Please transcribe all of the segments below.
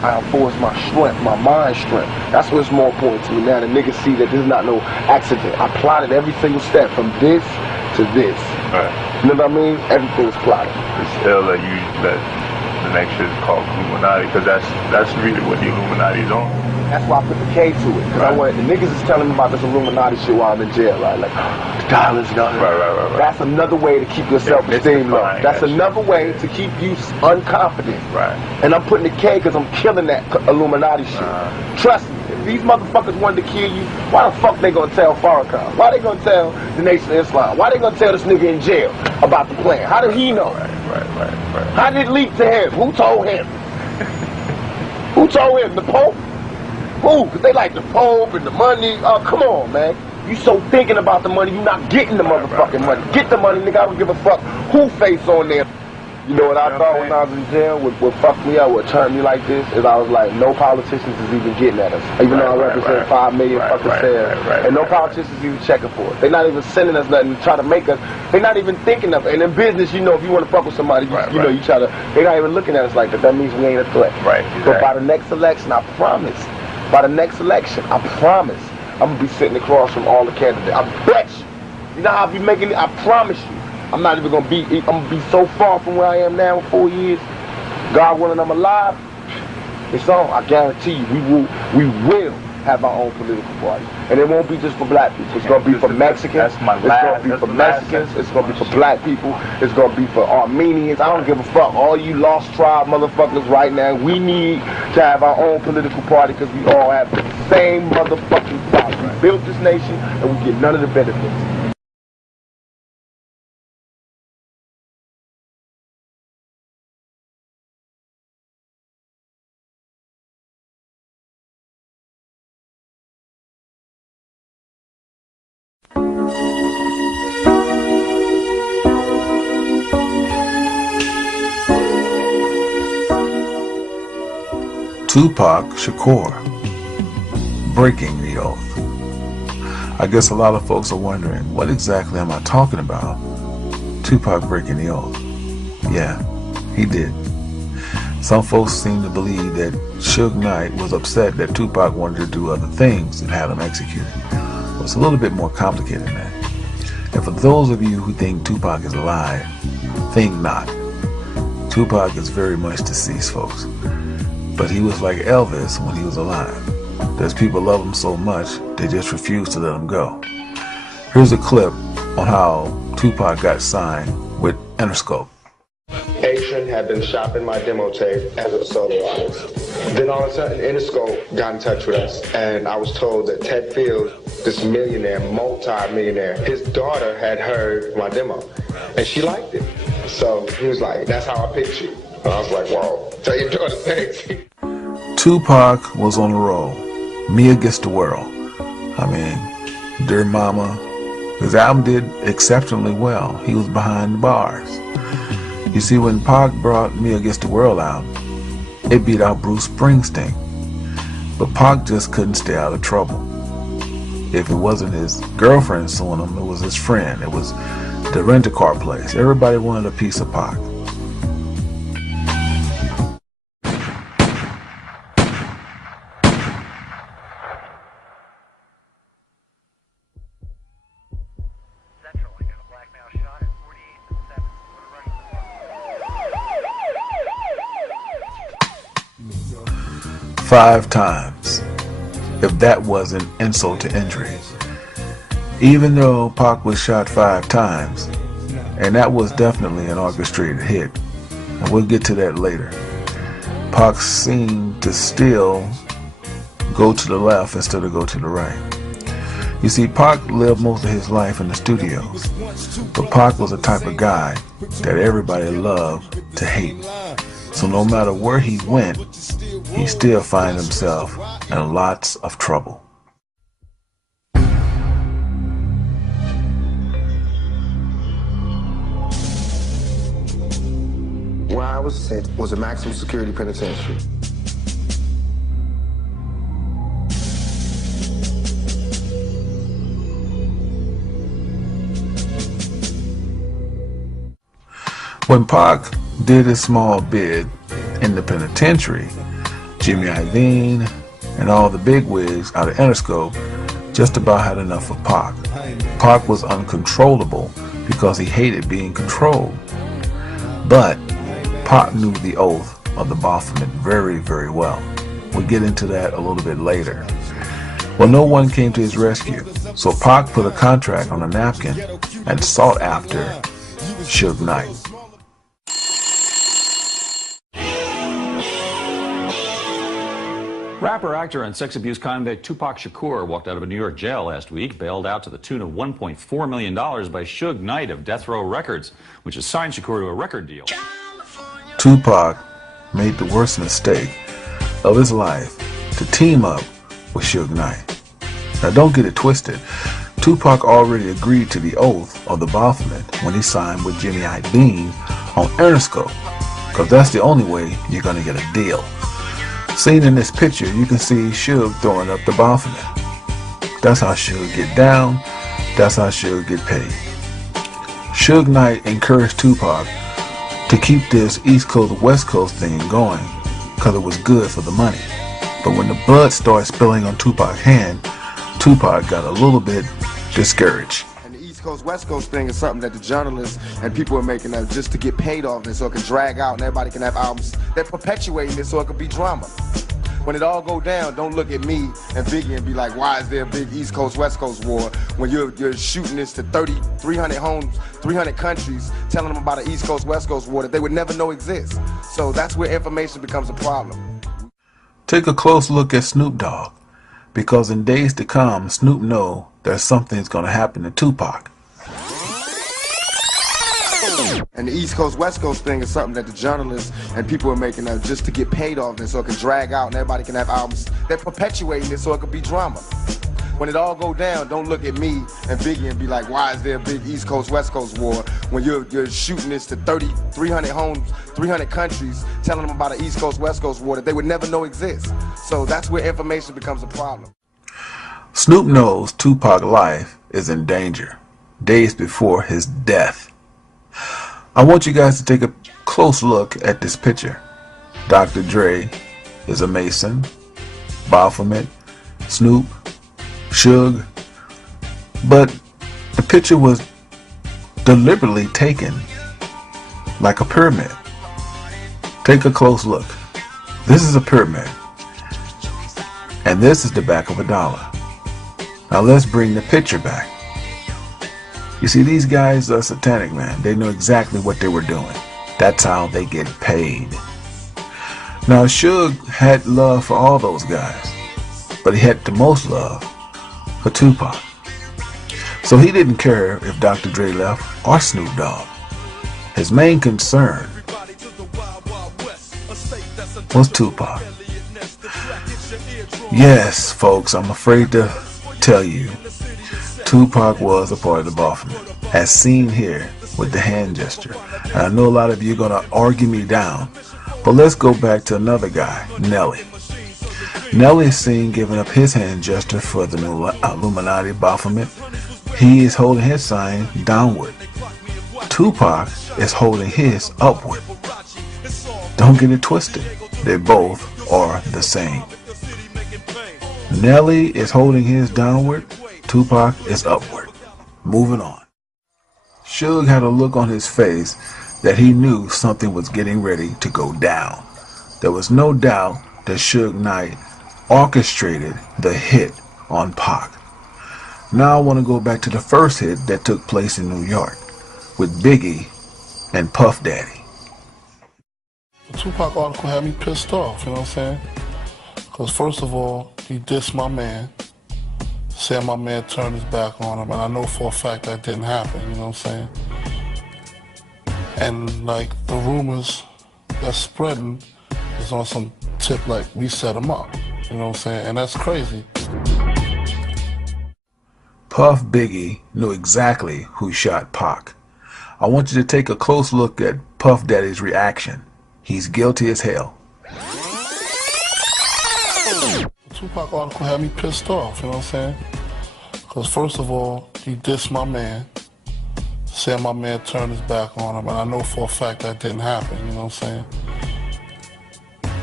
I enforce my strength, my mind strength. That's what's more important to me now. The niggas see that this is not no accident. I plotted every single step from this to this. Right. You know what I mean? Everything was plotted. It's still that the next shit is called Illuminati, because that's really what the Illuminati is on. That's why I put the K to it. Because I wanted, the niggas is telling me about this Illuminati shit while I'm in jail, right? Like, the dollars, Right. That's another way to keep your self-esteem low. That's another way to keep you unconfident. Right. And I'm putting the K because I'm killing that Illuminati shit. Trust me, if these motherfuckers wanted to kill you, why the fuck they gonna tell Farrakhan? Why they gonna tell the Nation of Islam? Why they gonna tell this nigga in jail about the plan? How did he know? Right. How did it leak to him? Who told him? Who told him? The Pope? Who? Because they like the Pope and the money. Oh, come on, man. You so thinking about the money, you not getting the motherfucking money. Get the money, nigga. I don't give a fuck who face on there. You know what I thought when I was in jail? What fucked me up, what turned me like this, is I was like, no politicians is even getting at us. Even though I represent 5 million fucking sales. And no politicians even checking for us. They're not even sending us nothing to try to make us. They're not even thinking of it. And in business, you know, if you want to fuck with somebody, you know, you try to, they're not even looking at us like that. That means we ain't a threat. Right. But by the next election, I promise, by the next election, I promise, I'm going to be sitting across from all the candidates. I bet you. You know how I be making it? I promise you. I'm not even going to be, I'm going to be so far from where I am now in 4 years. God willing, I'm alive. It's on. I guarantee you, we will have our own political party. And it won't be just for black people. It's going to be for Mexicans. It's going to be for Mexicans. It's going to be for black people. It's going to be for Armenians. I don't give a fuck. All you lost tribe motherfuckers right now, we need to have our own political party because we all have the same motherfucking problem. We built this nation and we get none of the benefits. Tupac Shakur, breaking the oath. I guess a lot of folks are wondering, what exactly am I talking about? Tupac breaking the oath. Yeah, he did. Some folks seem to believe that Suge Knight was upset that Tupac wanted to do other things and had him executed. Well, it's a little bit more complicated than that. And for those of you who think Tupac is alive, think not. Tupac is very much deceased, folks. But he was like Elvis when he was alive. There's people love him so much, they just refuse to let him go. Here's a clip on how Tupac got signed with Interscope. Atron had been shopping my demo tape as a solo artist. Then all of a sudden, Interscope got in touch with us, and I was told that Ted Fields, this millionaire, multi-millionaire, his daughter had heard my demo, and she liked it. So he was like, that's how I picked you. And I was like, whoa, tell your daughter thanks. Tupac was on the roll. Me Against the World. I mean, Dear Mama. His album did exceptionally well. He was behind the bars. You see, when Pac brought Me Against the World out, it beat out Bruce Springsteen. But Pac just couldn't stay out of trouble. If it wasn't his girlfriend suing him, it was his friend. It was the rent-a-car place. Everybody wanted a piece of Pac. Five times, if that wasn't insult to injury. Even though Pac was shot 5 times, and that was definitely an orchestrated hit, and we'll get to that later, Pac seemed to still go to the left instead of go to the right. You see, Pac lived most of his life in the studios, but Pac was the type of guy that everybody loved to hate. So no matter where he went, he still finds himself in lots of trouble. Where I was sent was a maximum security penitentiary. When Pac did his small bid in the penitentiary, Jimmy Iovine, and all the bigwigs out of Interscope just about had enough of Pac. Pac was uncontrollable because he hated being controlled. But Pac knew the oath of the Baphomet very, very well. We'll get into that a little bit later. Well, no one came to his rescue, so Pac put a contract on a napkin and sought after Suge Knight. Rapper, actor, and sex abuse convict Tupac Shakur walked out of a New York jail last week, bailed out to the tune of $1.4 million by Suge Knight of Death Row Records, which has signed Shakur to a record deal. Tupac made the worst mistake of his life to team up with Suge Knight. Now don't get it twisted. Tupac already agreed to the oath of the Baphomet when he signed with Jimmy Iovine on Interscope, because that's the only way you're going to get a deal. Seen in this picture, you can see Suge throwing up the Baphomet. That's how Suge get down. That's how Suge get paid. Suge Knight encouraged Tupac to keep this East Coast West Coast thing going because it was good for the money. But when the blood started spilling on Tupac's hand, Tupac got a little bit discouraged. And the East Coast West Coast thing is something that the journalists and people are making up just to get paid off it so it can drag out and everybody can have albums. They're perpetuating it so it can be drama. When it all go down, don't look at me and Biggie and be like, why is there a big East Coast West Coast war when you're shooting this to 300 homes, 300 countries, telling them about an East Coast West Coast war that they would never know exists. So that's where information becomes a problem. Take a close look at Snoop Dogg, because in days to come, Snoop know that something's going to happen to Tupac. And the East Coast West Coast thing is something that the journalists and people are making up just to get paid off it so it can drag out and everybody can have albums. They're perpetuating it so it can be drama. When it all go down, don't look at me and Biggie and be like, why is there a big East Coast West Coast war when you're shooting this to 300 homes, 300 countries, telling them about an East Coast West Coast war that they would never know exists. So that's where information becomes a problem. Snoop knows Tupac's life is in danger days before his death. I want you guys to take a close look at this picture. Dr. Dre is a Mason, Baphomet, Snoop, Suge, but the picture was deliberately taken like a pyramid. Take a close look. This is a pyramid, and this is the back of a dollar. Now let's bring the picture back. You see, these guys are satanic, man. They know exactly what they were doing. That's how they get paid. Now, Suge had love for all those guys, but he had the most love for Tupac. So he didn't care if Dr. Dre left or Snoop Dogg. His main concern was Tupac. Yes, folks, I'm afraid to tell you, Tupac was a part of the Baphomet, as seen here with the hand gesture. And I know a lot of you are going to argue me down, but let's go back to another guy, Nelly. Nelly is seen giving up his hand gesture for the new Illuminati Baphomet. He is holding his sign downward. Tupac is holding his upward. Don't get it twisted. They both are the same. Nelly is holding his downward. Tupac is upward. Moving on. Suge had a look on his face that he knew something was getting ready to go down. There was no doubt that Suge Knight orchestrated the hit on Pac. Now I want to go back to the first hit that took place in New York with Biggie and Puff Daddy. The Tupac article had me pissed off, you know what I'm saying? Because first of all, he dissed my man. Said my man turned his back on him, and I know for a fact that didn't happen, you know what I'm saying? And like the rumors that's spreading is on some tip like we set him up, you know what I'm saying? And that's crazy. Puff Biggie knew exactly who shot Pac. I want you to take a close look at Puff Daddy's reaction. He's guilty as hell. The Tupac article had me pissed off, you know what I'm saying? Because first of all, he dissed my man, said my man turned his back on him, and I know for a fact that didn't happen, you know what I'm saying?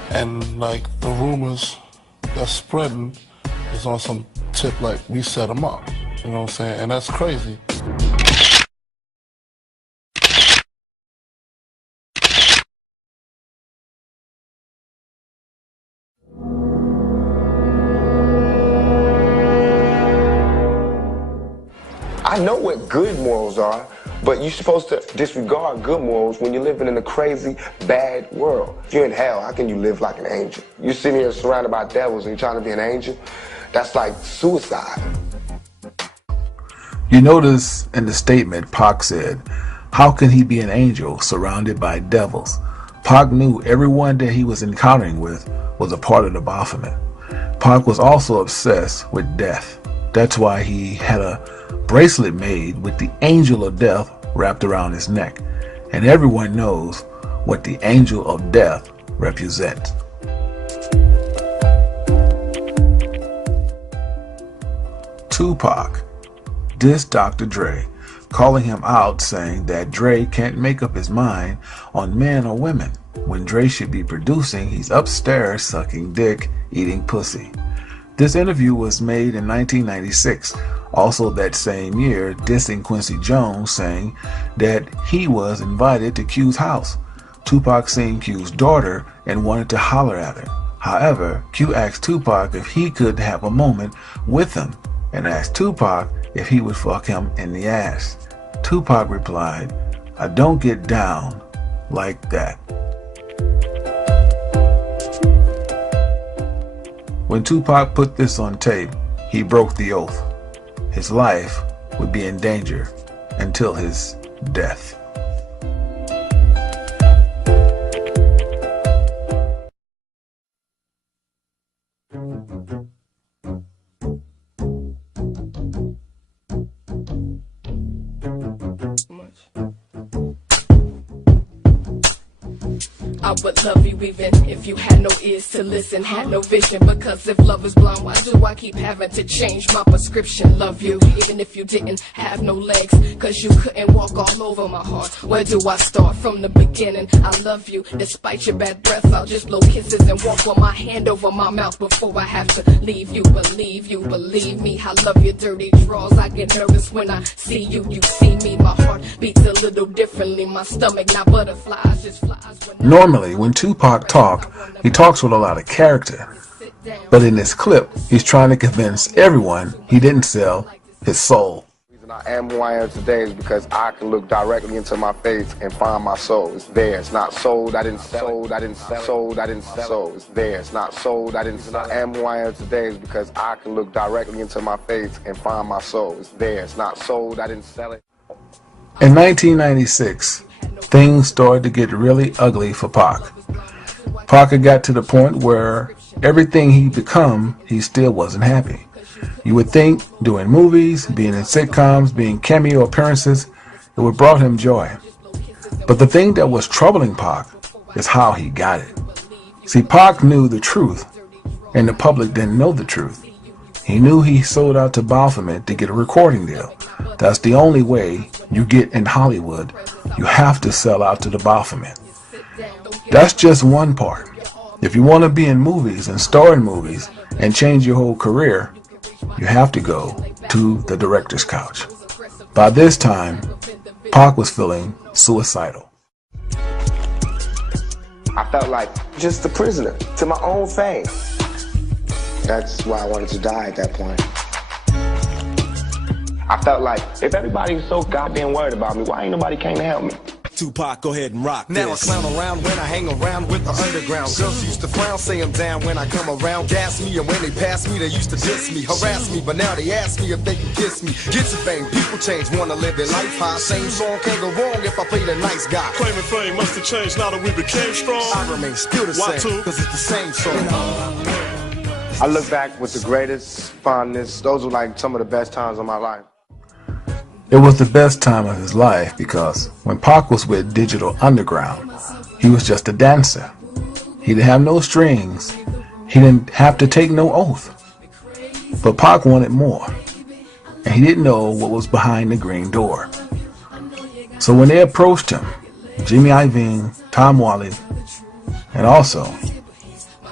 And like the rumors that's spreading is on some tip like we set him up. You know what I'm saying? And that's crazy. I know what good morals are, but you're supposed to disregard good morals when you're living in a crazy, bad world. If you're in hell, how can you live like an angel? You're sitting here surrounded by devils and you're trying to be an angel? That's like suicide. You notice in the statement Pac said, how can he be an angel surrounded by devils? Pac knew everyone that he was encountering with was a part of the Baphomet. Pac was also obsessed with death. That's why he had a bracelet made with the angel of death wrapped around his neck. And everyone knows what the angel of death represents. Tupac dissed Dr. Dre, calling him out, saying that Dre can't make up his mind on men or women. When Dre should be producing, he's upstairs sucking dick, eating pussy. This interview was made in 1996. Also that same year, dissing Quincy Jones, saying that he was invited to Q's house. Tupac seen Q's daughter and wanted to holler at her. However, Q asked Tupac if he could have a moment with him and asked Tupac if he would fuck him in the ass. Tupac replied, "I don't get down like that." When Tupac put this on tape, he broke the oath. His life would be in danger until his death. I would love you even if you had no ears to listen, had no vision. Because if love is blind, why do I keep having to change my prescription? Love you even if you didn't have no legs, cause you couldn't walk all over my heart. Where do I start from the beginning? I love you despite your bad breath. I'll just blow kisses and walk with my hand over my mouth before I have to leave you. Believe me, I love your dirty draws. I get nervous when I see you, you see me. My heart beats a little differently. My stomach not butterflies, just flies. Normally, when Tupac talks, he talks with a lot of character. But in this clip, he's trying to convince everyone he didn't sell his soul. The reason I am who I am today is because I can look directly into my face and find my soul. It's there. It's not sold. I didn't sell. I didn't sell. Sold. I didn't sell. It's there. It's not sold. I didn't sell. I am who I am today is because I can look directly into my face and find my soul. It's there. It's not sold. I didn't sell it. In 1996, things started to get really ugly for Pac. Pac had got to the point where everything he'd become, he still wasn't happy. You would think doing movies, being in sitcoms, being cameo appearances, it would brought him joy. But the thing that was troubling Pac is how he got it. See, Pac knew the truth, and the public didn't know the truth. He knew he sold out to Baphomet to get a recording deal. That's the only way you get in Hollywood. You have to sell out to the Baphomet. That's just one part. If you want to be in movies and star in movies and change your whole career, you have to go to the director's couch. By this time, Pac was feeling suicidal. I felt like just a prisoner to my own fame. That's why I wanted to die at that point. I felt like if everybody was so goddamn worried about me, why ain't nobody came to help me? Tupac, go ahead and rock now this. I clown around when I hang around with the underground. Girls used to frown, say I'm down when I come around. Gas me, and when they pass me, they used to diss me, harass me. But now they ask me if they can kiss me. Get some fame, people change, wanna live their life high. Same song can't go wrong if I play the nice guy. Claiming fame must have changed now that we became strong. I remain still the same, cause it's the same song. I look back with the greatest fondness. Those were like some of the best times of my life. It was the best time of his life because when Pac was with Digital Underground, he was just a dancer. He didn't have no strings. He didn't have to take no oath. But Pac wanted more, and he didn't know what was behind the green door. So when they approached him, Jimmy Iovine, Tom Wally, and also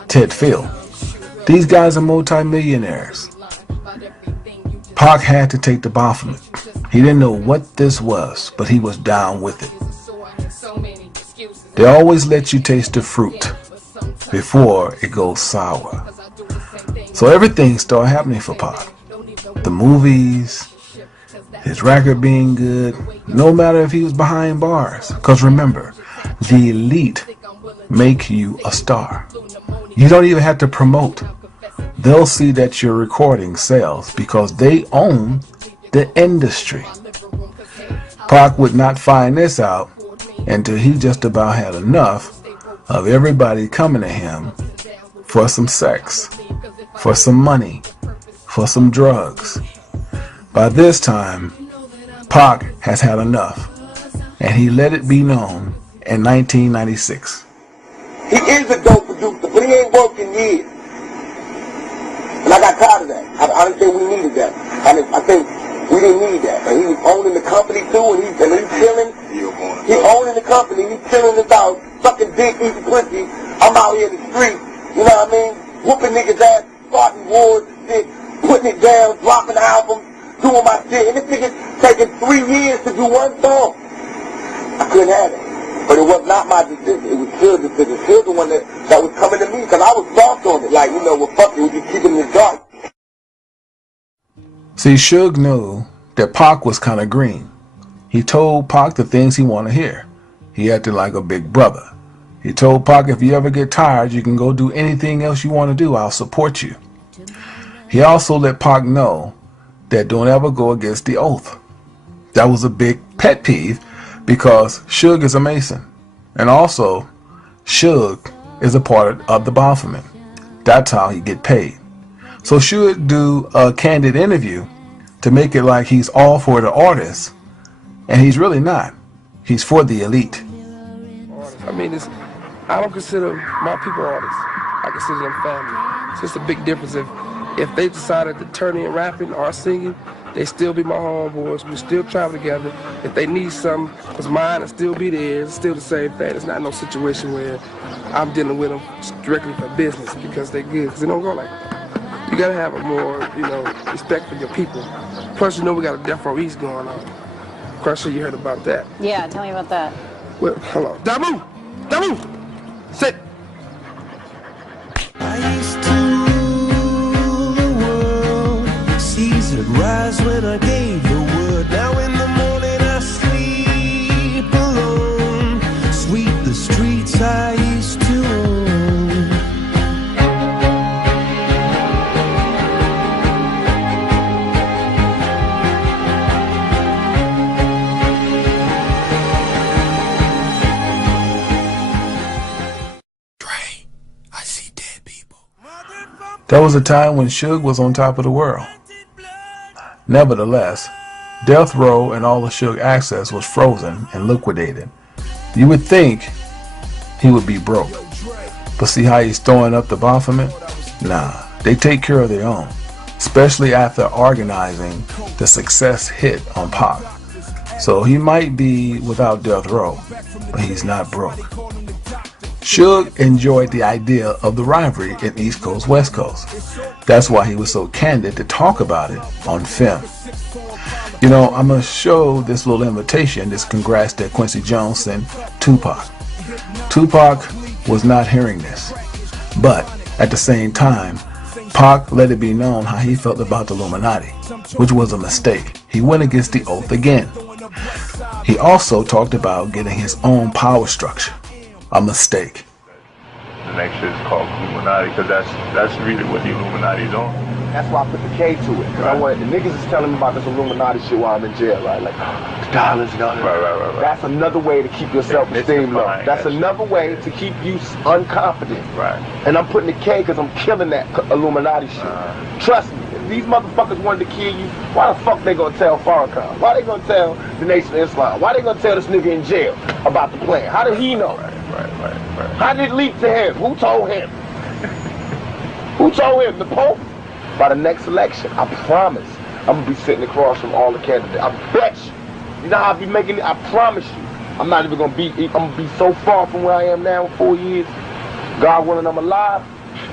Ted Field. These guys are multi-millionaires. Pac had to take the Baphomet. He didn't know what this was, but he was down with it. They always let you taste the fruit before it goes sour. So everything started happening for Pac. The movies, his record being good, no matter if he was behind bars. Because remember, the elite make you a star. You don't even have to promote. They'll see that your recording sells because they own the industry. Pac would not find this out until he just about had enough of everybody coming to him for some sex, for some money, for some drugs. By this time, Pac has had enough, and he let it be known in 1996. He is a dope producer, but he ain't worked in years. And I got tired of that. I didn't think we needed that. I think we didn't need that. And he was owning the company too, and he's chilling. He owning the company, he's chilling this out, sucking dick, eating pussy. I'm out here in the street, you know what I mean? Whooping niggas' ass, starting wars and shit, putting it down, dropping albums, doing my shit. And this nigga's taking 3 years to do one song. I couldn't have it. But it was not my decision. It was Suge's decision. Suge the one that was coming to me, because I was soft on it. Like, you know, well, fuck it, we just keep it in the dark. See, Suge knew that Pac was kind of green. He told Pac the things he wanted to hear. He acted like a big brother. He told Pac, if you ever get tired, you can go do anything else you want to do. I'll support you. He also let Pac know that don't ever go against the oath. That was a big pet peeve because Suge is a Mason. And also, Suge is a part of the Baphomet. That's how he get paid. So Suge do a candid interview to make it like he's all for the artists, and he's really not. He's for the elite. I mean, I don't consider my people artists. I consider them family. It's just a big difference. If they decided to turn in rapping or singing, they still be my homeboys. We still travel together. If they need something, it's mine, it'll still be theirs. It's still the same thing. It's not no situation where I'm dealing with them strictly for business because they're good. Because they don't go like that. You gotta have a more, respect for your people. Plus, we got a Death Row East going on. Crusher, you heard about that. Yeah, tell me about that. Well, hold on. Damu! Damu! Sit! I used to rule the world. Seas would rise when I gave the word. Now in the morning I sleep alone. Sweep the streets I used to own. There was a time when Suge was on top of the world. Nevertheless, Death Row and all the Suge access was frozen and liquidated. You would think he would be broke. But see how he's throwing up the Baphomet? Nah, they take care of their own. Especially after organizing the success hit on Pac. So he might be without Death Row, but he's not broke. Suge enjoyed the idea of the rivalry in East Coast, West Coast. That's why he was so candid to talk about it on film. I'm going to show this little invitation, this congrats that Quincy Jones sent Tupac. Tupac was not hearing this. But at the same time, Pac let it be known how he felt about the Illuminati, which was a mistake. He went against the oath again. He also talked about getting his own power structure. A mistake. The next shit is called Killuminati because that's really what the Illuminati's on. That's why I put the K to it. Cause I wanted, the niggas is telling me about this Illuminati shit while I'm in jail, right? Like, dollars and all that. Right. That's another way to keep your self-esteem low. That's another way to keep you unconfident. Right. And I'm putting the K because I'm killing that Illuminati shit. Trust me. If these motherfuckers wanted to kill you, why the fuck they gonna tell Farrakhan? Why they gonna tell the Nation of Islam? Why they gonna tell this nigga in jail about the plan? How did he know? Right. How did it leak to him? Who told him? Who told him? The Pope? By the next election, I promise, I'm gonna be sitting across from all the candidates. I bet you. You know how I be making it? I promise you. I'm not even gonna be, I'm gonna be so far from where I am now in 4 years. God willing, I'm alive.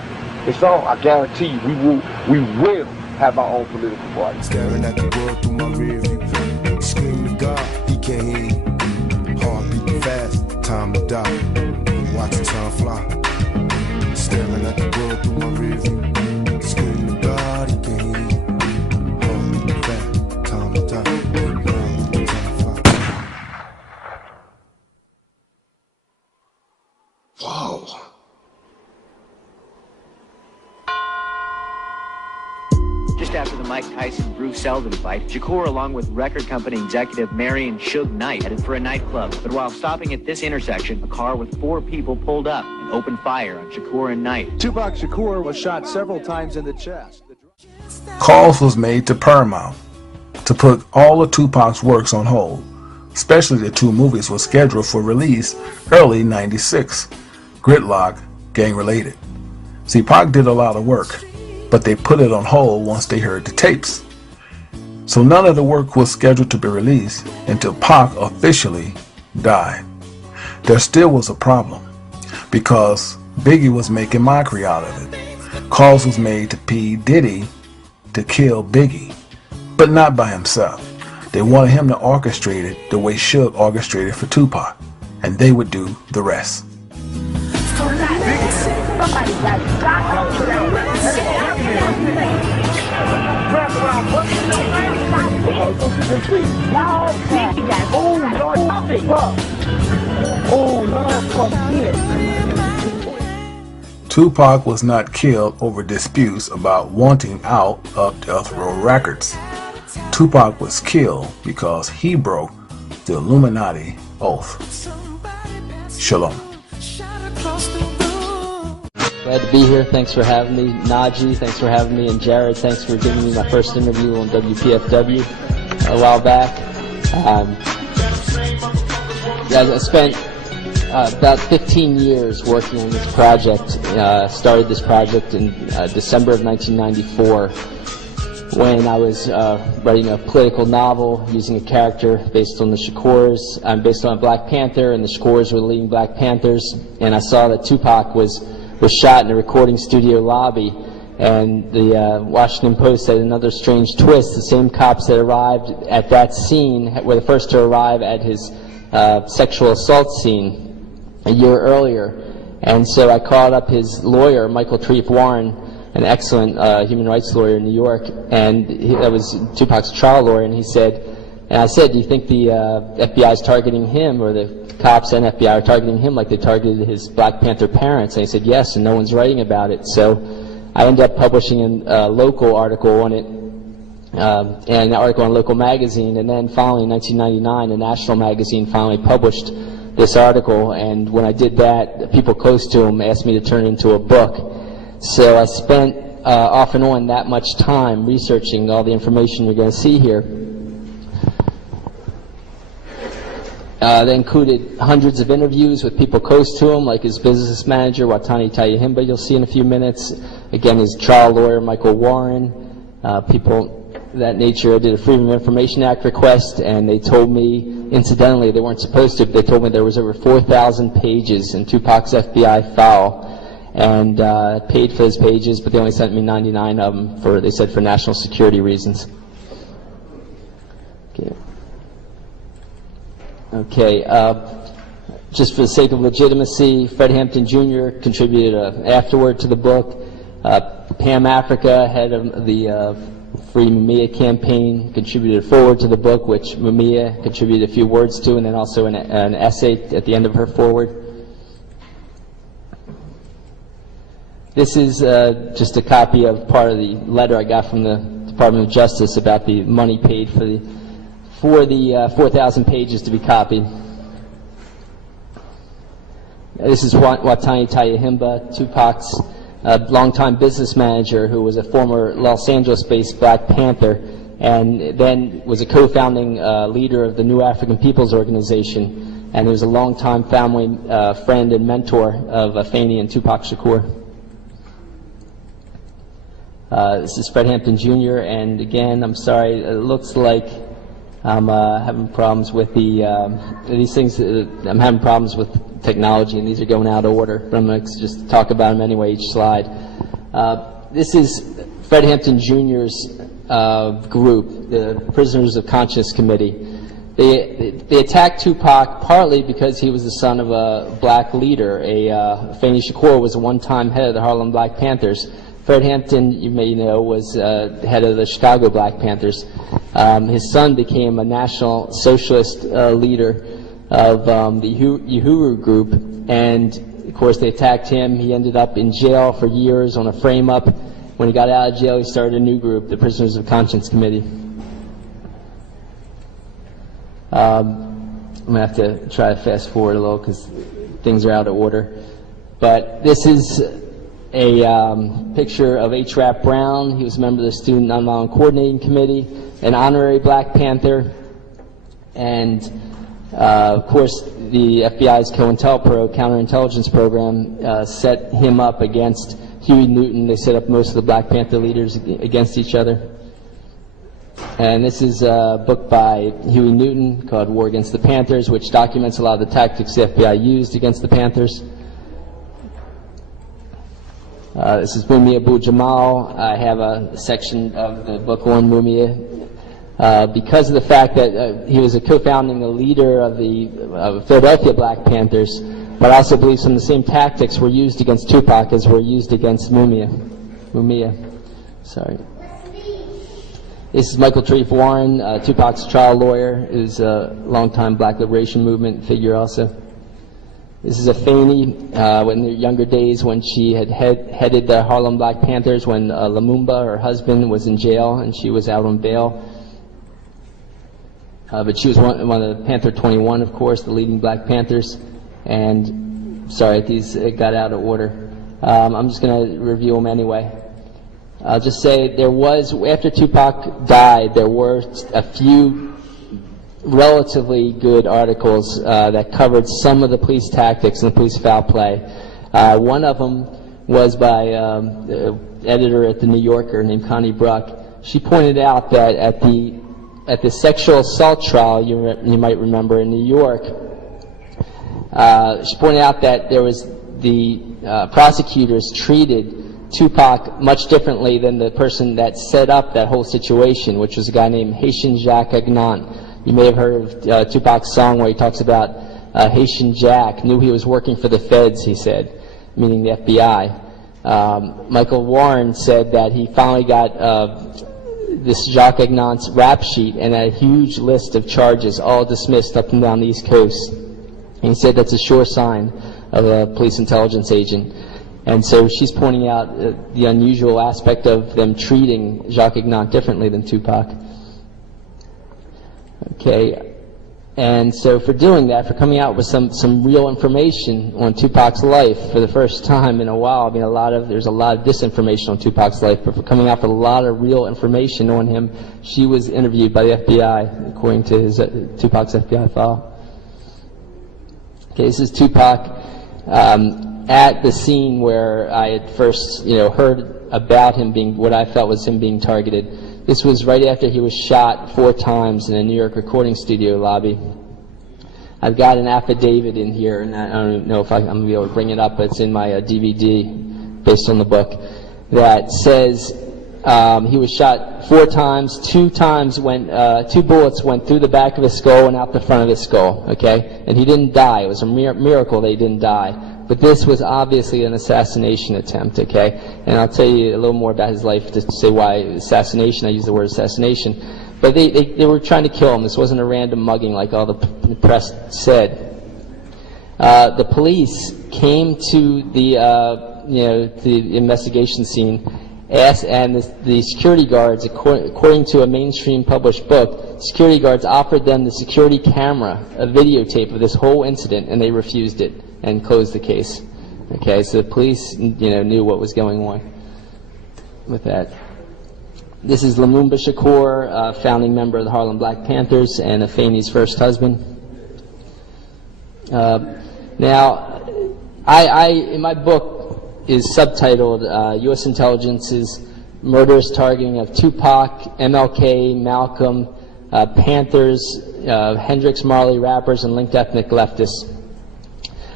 It's on. I guarantee you, we will have our own political party. Staring at the world through my rear view. Scream to God, he can't hear you. Heart beating fast, time to die. Watch the time fly. Staring at the world through my rear view. Scream to God, he can't hear you. Heart beating fast, time to die. Watch the time fly. Whoa. Just after the Mike Tyson-Bruce Seldon fight, Shakur, along with record company executive Marion Suge Knight, headed for a nightclub. But while stopping at this intersection, a car with 4 people pulled up and opened fire on Shakur and Knight. Tupac Shakur was shot several times in the chest. Calls was made to Paramount to put all of Tupac's works on hold, especially the 2 movies were scheduled for release early '96, Gridlock, Gang Related. See, Pac did a lot of work, but they put it on hold once they heard the tapes. So none of the work was scheduled to be released until Pac officially died. There still was a problem, because Biggie was making mockery out of it. Calls was made to P. Diddy to kill Biggie, but not by himself. They wanted him to orchestrate it the way Suge orchestrated for Tupac, and they would do the rest. Tupac was not killed over disputes about wanting out of Death Row Records. Tupac was killed because he broke the Illuminati oath. Shalom. Glad to be here. Thanks for having me. Najee, thanks for having me. And Jared, thanks for giving me my first interview on WPFW a while back. I spent about 15 years working on this project. Started this project in December of 1994 when I was writing a political novel using a character based on the Shakurs. I'm based on Black Panther, and the Shakurs were the leading Black Panthers. And I saw that Tupac was shot in a recording studio lobby, and the Washington Post had another strange twist. The same cops that arrived at that scene were the first to arrive at his sexual assault scene a year earlier. And so I called up his lawyer, Michael Treef Warren, an excellent human rights lawyer in New York, and that was Tupac's trial lawyer, and I said, do you think the FBI is targeting him, or the cops and FBI are targeting him like they targeted his Black Panther parents? And he said, yes, and no one's writing about it. So I ended up publishing a local article on it, and an article in a local magazine, and then finally in 1999, a national magazine finally published this article, and when I did that, people close to him asked me to turn it into a book. So I spent off and on that much time researching all the information you're going to see here. That included hundreds of interviews with people close to him, like his business manager, Watani Tayahimba, you'll see in a few minutes. Again, his trial lawyer, Michael Warren, people of that nature. I did a Freedom of Information Act request, and they told me, incidentally, they weren't supposed to, but they told me there was over 4,000 pages in Tupac's FBI file, and paid for those pages, but they only sent me 99 of them for, they said, for national security reasons. Okay, just for the sake of legitimacy, Fred Hampton Jr. contributed an afterword to the book. Pam Africa, head of the Free Mumia campaign, contributed a foreword to the book, which Mumia contributed a few words to, and then also an essay at the end of her foreword. This is just a copy of part of the letter I got from the Department of Justice about the money paid for the 4,000 pages to be copied. This is Watani Tayahimba, Tupac's longtime business manager, who was a former Los Angeles-based Black Panther, and then was a co-founding leader of the New African Peoples Organization, and he was a longtime family friend and mentor of Afeni and Tupac Shakur. This is Fred Hampton Jr., and again, I'm sorry, it looks like I'm having problems with these things. I'm having problems with technology, and these are going out of order, but I'm going to just talk about them anyway, each slide. This is Fred Hampton Jr.'s group, the Prisoners of Conscience Committee. They attacked Tupac partly because he was the son of a black leader. Afeni Shakur was a one-time head of the Harlem Black Panthers. Fred Hampton, you may know, was head of the Chicago Black Panthers. His son became a national socialist leader of the Uhuru group, and of course they attacked him. He ended up in jail for years on a frame-up. When he got out of jail, he started a new group, the Prisoners of Conscience Committee. I'm going to have to try to fast forward a little because things are out of order. But this is a picture of H. Rap Brown. He was a member of the Student Nonviolent Coordinating Committee, an honorary Black Panther, and of course the FBI's COINTELPRO, counterintelligence program, set him up against Huey Newton. They set up most of the Black Panther leaders against each other. And this is a book by Huey Newton called War Against the Panthers, which documents a lot of the tactics the FBI used against the Panthers. This is Mumia Abu-Jamal. I have a section of the book on Mumia. Because of the fact that he was a co-founding leader of the Philadelphia Black Panthers, but I also believe some of the same tactics were used against Tupac as were used against Mumia. Sorry. This is Michael Treef Warren, Tupac's trial lawyer, who's a longtime Black Liberation Movement figure also. This is Afeni in their younger days when she had headed the Harlem Black Panthers when Lumumba, her husband, was in jail and she was out on bail. But she was one of the Panther 21, of course, the leading Black Panthers. And, sorry, these got out of order. I'm just going to review them anyway. I'll just say there was, after Tupac died, there were a few relatively good articles that covered some of the police tactics and the police foul play. One of them was by an editor at the New Yorker named Connie Bruck. She pointed out that at the sexual assault trial, you might remember in New York, she pointed out that there was the prosecutors treated Tupac much differently than the person that set up that whole situation, which was a guy named Haitian Jacques Agnant. You may have heard of Tupac's song where he talks about Haitian Jack knew he was working for the feds, he said, meaning the FBI. Michael Warren said that he finally got this Jacques Agnant's rap sheet and a huge list of charges all dismissed up and down the East Coast. And he said that's a sure sign of a police intelligence agent. And so she's pointing out the unusual aspect of them treating Jacques Agnant differently than Tupac. Okay, and so for doing that, for coming out with some real information on Tupac's life for the first time in a while, I mean there's a lot of disinformation on Tupac's life, but for coming out with a lot of real information on him, she was interviewed by the FBI, according to Tupac's FBI file. Okay, this is Tupac at the scene where I had first, heard about him being, what I felt was him being targeted. This was right after he was shot 4 times in a New York recording studio lobby. I've got an affidavit in here, and I don't know if I'm going to be able to bring it up, but it's in my DVD based on the book, that says he was shot 4 times, 2 bullets went through the back of his skull and out the front of his skull, okay? And he didn't die. It was a miracle that he didn't die. But this was obviously an assassination attempt, okay? And I'll tell you a little more about his life to say why assassination. I use the word assassination. But they were trying to kill him. This wasn't a random mugging like all the press said. The police came to the investigation scene, and the security guards, according to a mainstream published book, security guards offered them the security camera, a videotape of this whole incident, and they refused it and closed the case. Okay, so the police, knew what was going on with that. This is Lumumba Shakur, founding member of the Harlem Black Panthers and Afeni's first husband. Now, in my book is subtitled U.S. Intelligence's Murderous Targeting of Tupac, MLK, Malcolm, Panthers, Hendrix, Marley, rappers, and linked ethnic leftists.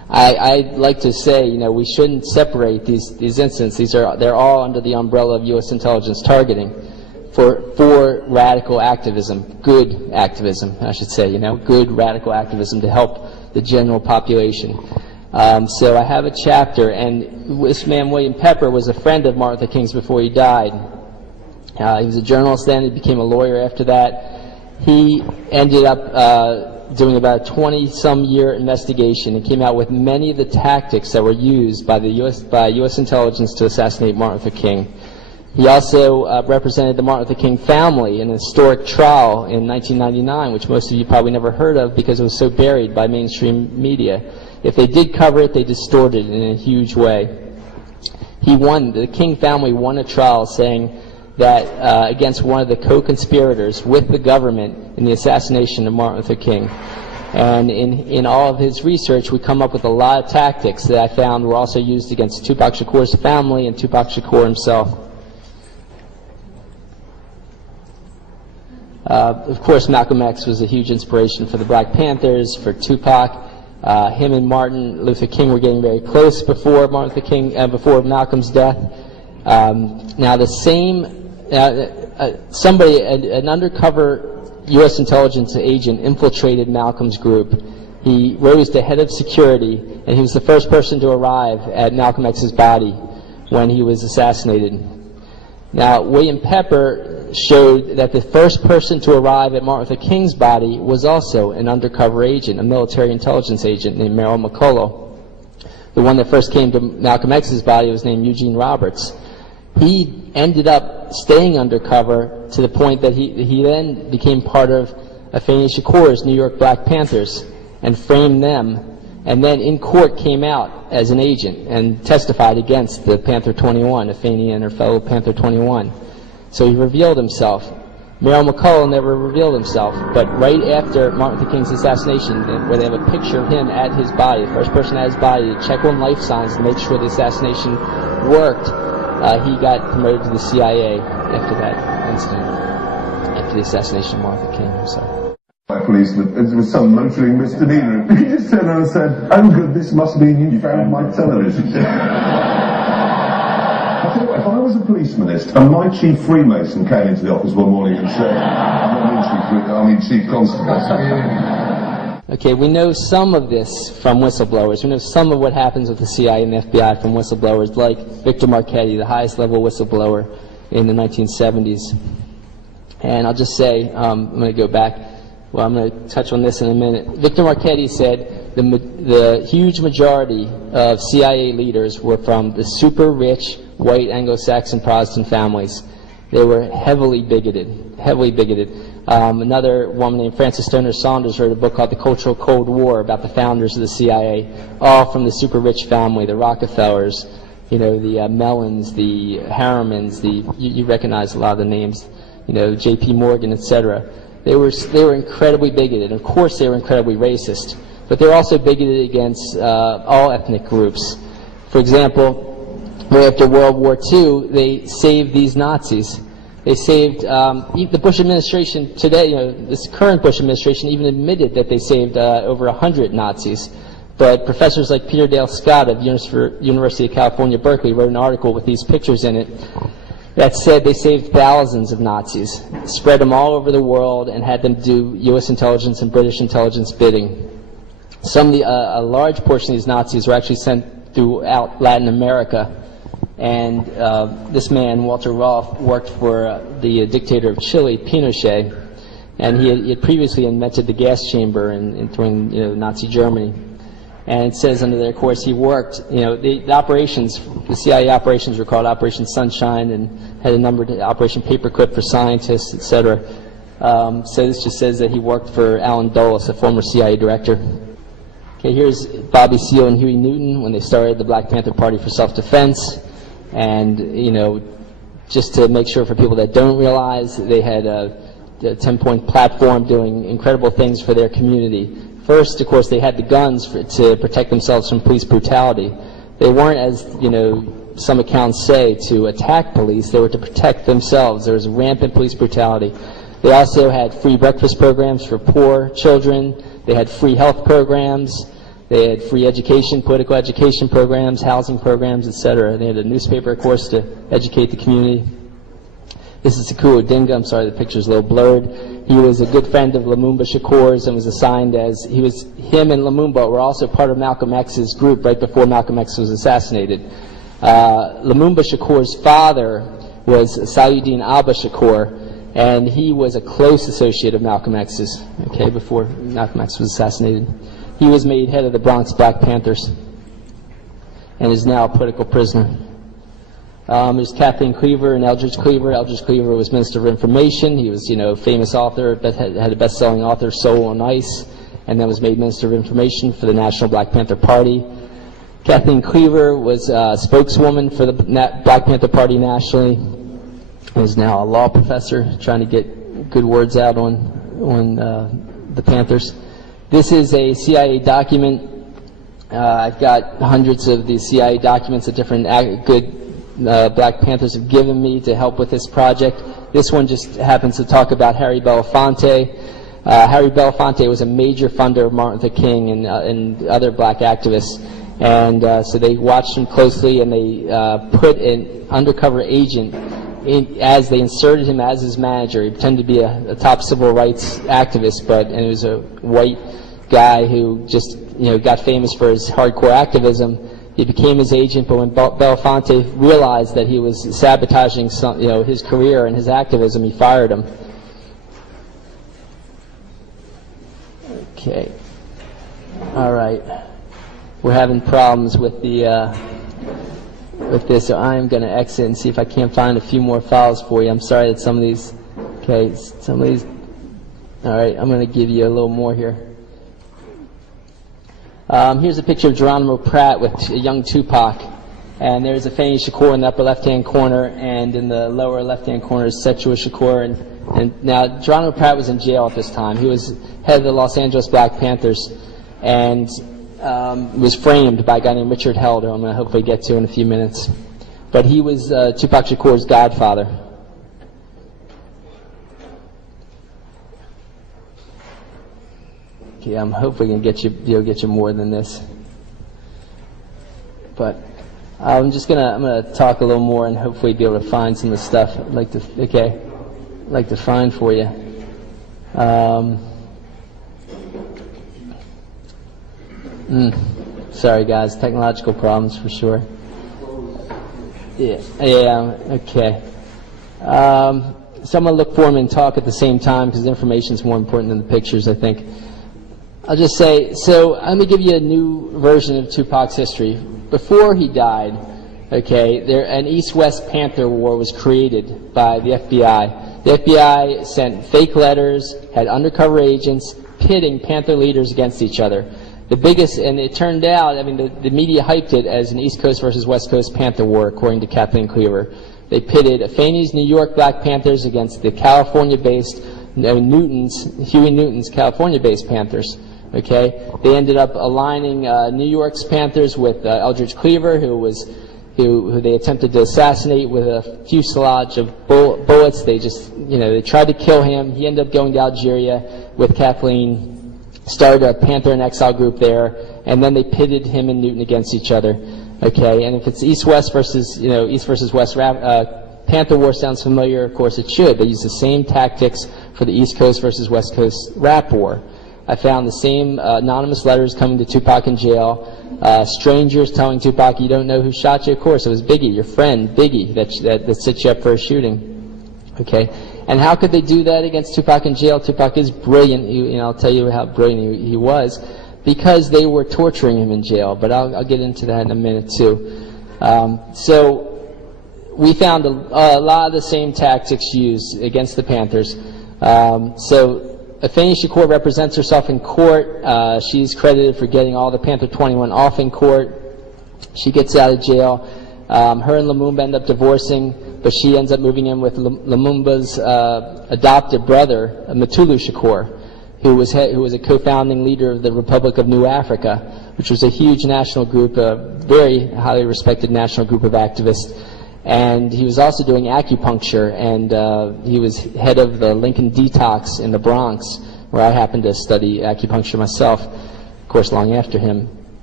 I'd like to say, we shouldn't separate these incidents. They're all under the umbrella of U.S. intelligence targeting for radical activism, good activism, I should say, good radical activism to help the general population. So I have a chapter, and this man, William Pepper, was a friend of Martin Luther King's before he died. He was a journalist then, he became a lawyer after that. He ended up doing about a 20-some-year investigation and came out with many of the tactics that were used by U.S. intelligence to assassinate Martin Luther King. He also represented the Martin Luther King family in a historic trial in 1999, which most of you probably never heard of because it was so buried by mainstream media. If they did cover it, they distorted it in a huge way. The King family won a trial saying that against one of the co-conspirators with the government in the assassination of Martin Luther King. And in all of his research, we come up with a lot of tactics that I found were also used against Tupac Shakur's family and Tupac Shakur himself. Of course, Malcolm X was a huge inspiration for the Black Panthers, for Tupac. Him and Martin Luther King were getting very close before before Malcolm's death. Now the same an undercover U.S. intelligence agent infiltrated Malcolm's group. He rose to head of security, and he was the first person to arrive at Malcolm X's body when he was assassinated. Now, William Pepper showed that the first person to arrive at Martin Luther King's body was also an undercover agent, a military intelligence agent named Merrill McCullough. The one that first came to Malcolm X's body was named Eugene Roberts. He ended up staying undercover to the point that he then became part of Afeni Shakur's New York Black Panthers and framed them, and then in court came out as an agent and testified against the Panther 21, Afeni and her fellow Panther 21. So he revealed himself. Merrill McCullough never revealed himself, but right after Martin Luther King's assassination, where they have a picture of him at his body, the first person at his body to check on life signs to make sure the assassination worked, he got promoted to the CIA after that incident, after the assassination of Martin Luther King. So. My policeman, it was some motoring misdemeanor. He just turned around and said, "Oh good, this must mean you found my television." I tell you what, if I was a policemanist and my chief Freemason came into the office one morning and said, I mean chief constable. Okay, we know some of this from whistleblowers. We know some of what happens with the CIA and the FBI from whistleblowers, like Victor Marchetti, the highest level whistleblower in the 1970s. And I'll just say, I'm going to go back. Well, I'm going to touch on this in a minute. Victor Marchetti said the huge majority of CIA leaders were from the super rich white Anglo-Saxon Protestant families. They were heavily bigoted, heavily bigoted. Another woman named Frances Stoner Saunders wrote a book called The Cultural Cold War about the founders of the CIA, all from the super rich family, the Rockefellers, the Mellons, the Harrimans, you recognize a lot of the names, J.P. Morgan, etc. They were incredibly bigoted. Of course they were incredibly racist, but they were also bigoted against all ethnic groups. For example, right after World War II, they saved these Nazis. They saved, the Bush administration today, this current Bush administration even admitted that they saved over 100 Nazis. But professors like Peter Dale Scott of University of California, Berkeley wrote an article with these pictures in it that said they saved thousands of Nazis, spread them all over the world, and had them do U.S. intelligence and British intelligence bidding. A large portion of these Nazis were actually sent throughout Latin America. And this man, Walter Rolfe, worked for the dictator of Chile, Pinochet, and he had previously invented the gas chamber during Nazi Germany. And it says under there, of course, he worked, the operations, the CIA operations were called Operation Sunshine and had a number of Operation Paperclip for scientists, etc. So this just says that he worked for Alan Dulles, a former CIA director. Okay, here's Bobby Seale and Huey Newton when they started the Black Panther Party for Self-Defense. And, just to make sure for people that don't realize, they had a 10-point platform doing incredible things for their community. First, of course, they had the guns to protect themselves from police brutality. They weren't, as, some accounts say, to attack police. They were to protect themselves. There was rampant police brutality. They also had free breakfast programs for poor children. They had free health programs. They had free education, political education programs, housing programs, etc. They had a newspaper, of course, to educate the community. This is Sekou Odinga. I'm sorry, the picture's a little blurred. He was a good friend of Lumumba Shakur's and was assigned as, him and Lumumba were also part of Malcolm X's group right before Malcolm X was assassinated. Lumumba Shakur's father was Sayuddin Abba Shakur, and he was a close associate of Malcolm X's, okay, before Malcolm X was assassinated. He was made head of the Bronx Black Panthers and is now a political prisoner. There's Kathleen Cleaver and Eldridge Cleaver. Eldridge Cleaver was Minister of Information. He was, a famous author, had a best-selling author, Soul on Ice, and then was made Minister of Information for the National Black Panther Party. Kathleen Cleaver was a spokeswoman for the Black Panther Party nationally, and is now a law professor trying to get good words out on the Panthers. This is a CIA document. I've got hundreds of these CIA documents that different good Black Panthers have given me to help with this project. This one just happens to talk about Harry Belafonte. Harry Belafonte was a major funder of Martin Luther King and other black activists. And so they watched him closely, and they put an undercover agent as they inserted him as his manager. He pretended to be a top civil rights activist, and it was a white guy who just got famous for his hardcore activism. He became his agent, but when Belafonte realized that he was sabotaging his career and his activism, he fired him. Okay. All right. We're having problems with the with this, so I'm going to exit and see if I can't find a few more files for you. I'm sorry that some of these. Okay, some of these. All right, I'm going to give you a little more here. Here's a picture of Geronimo Pratt with a young Tupac, and there's Afeni Shakur in the upper left-hand corner, and in the lower left-hand corner is Sekou Shakur. And now Geronimo Pratt was in jail at this time. He was head of the Los Angeles Black Panthers, and was framed by a guy named Richard Held, who I'm going to hopefully get to in a few minutes. But he was Tupac Shakur's godfather. Okay, I'm hopefully going to get you more than this. But I'm going to talk a little more and hopefully be able to find some of the stuff I'd like to find for you. Sorry guys, technological problems for sure. Yeah, okay. So I'm going to look for them and talk at the same time because the information is more important than the pictures, I think. I'll just say, so I'm going to give you a new version of Tupac's history. Before he died, okay, an East-West Panther War was created by the FBI. The FBI sent fake letters, had undercover agents pitting Panther leaders against each other. The biggest, and it turned out, the media hyped it as an East Coast versus West Coast Panther War, according to Kathleen Cleaver. They pitted Afeni's New York Black Panthers against the California-based Huey Newton's California-based Panthers. Okay, they ended up aligning New York's Panthers with Eldridge Cleaver, who they attempted to assassinate with a fuselage of bullets. They just, they tried to kill him. He ended up going to Algeria with Kathleen, started a Panther in Exile group there, and then they pitted him and Newton against each other. Okay, and if it's East-West versus, East versus West Panther War sounds familiar, of course it should. They use the same tactics for the East Coast versus West Coast rap war. I found the same anonymous letters coming to Tupac in jail, strangers telling Tupac, you don't know who shot you? Of course, it was Biggie, your friend, Biggie, that set you up for a shooting. Okay, and how could they do that against Tupac in jail? Tupac is brilliant, I'll tell you how brilliant he was, because they were torturing him in jail, but I'll get into that in a minute too. So we found a lot of the same tactics used against the Panthers. So Afeni Shakur represents herself in court. She's credited for getting all the Panther 21 off in court. She gets out of jail. Her and Lumumba end up divorcing, but she ends up moving in with Lumumba's adopted brother, Mutulu Shakur, who was a co-founding leader of the Republic of New Africa, which was a huge national group, a very highly respected national group of activists. And he was also doing acupuncture, and he was head of the Lincoln Detox in the Bronx, where I happened to study acupuncture myself, of course, long after him.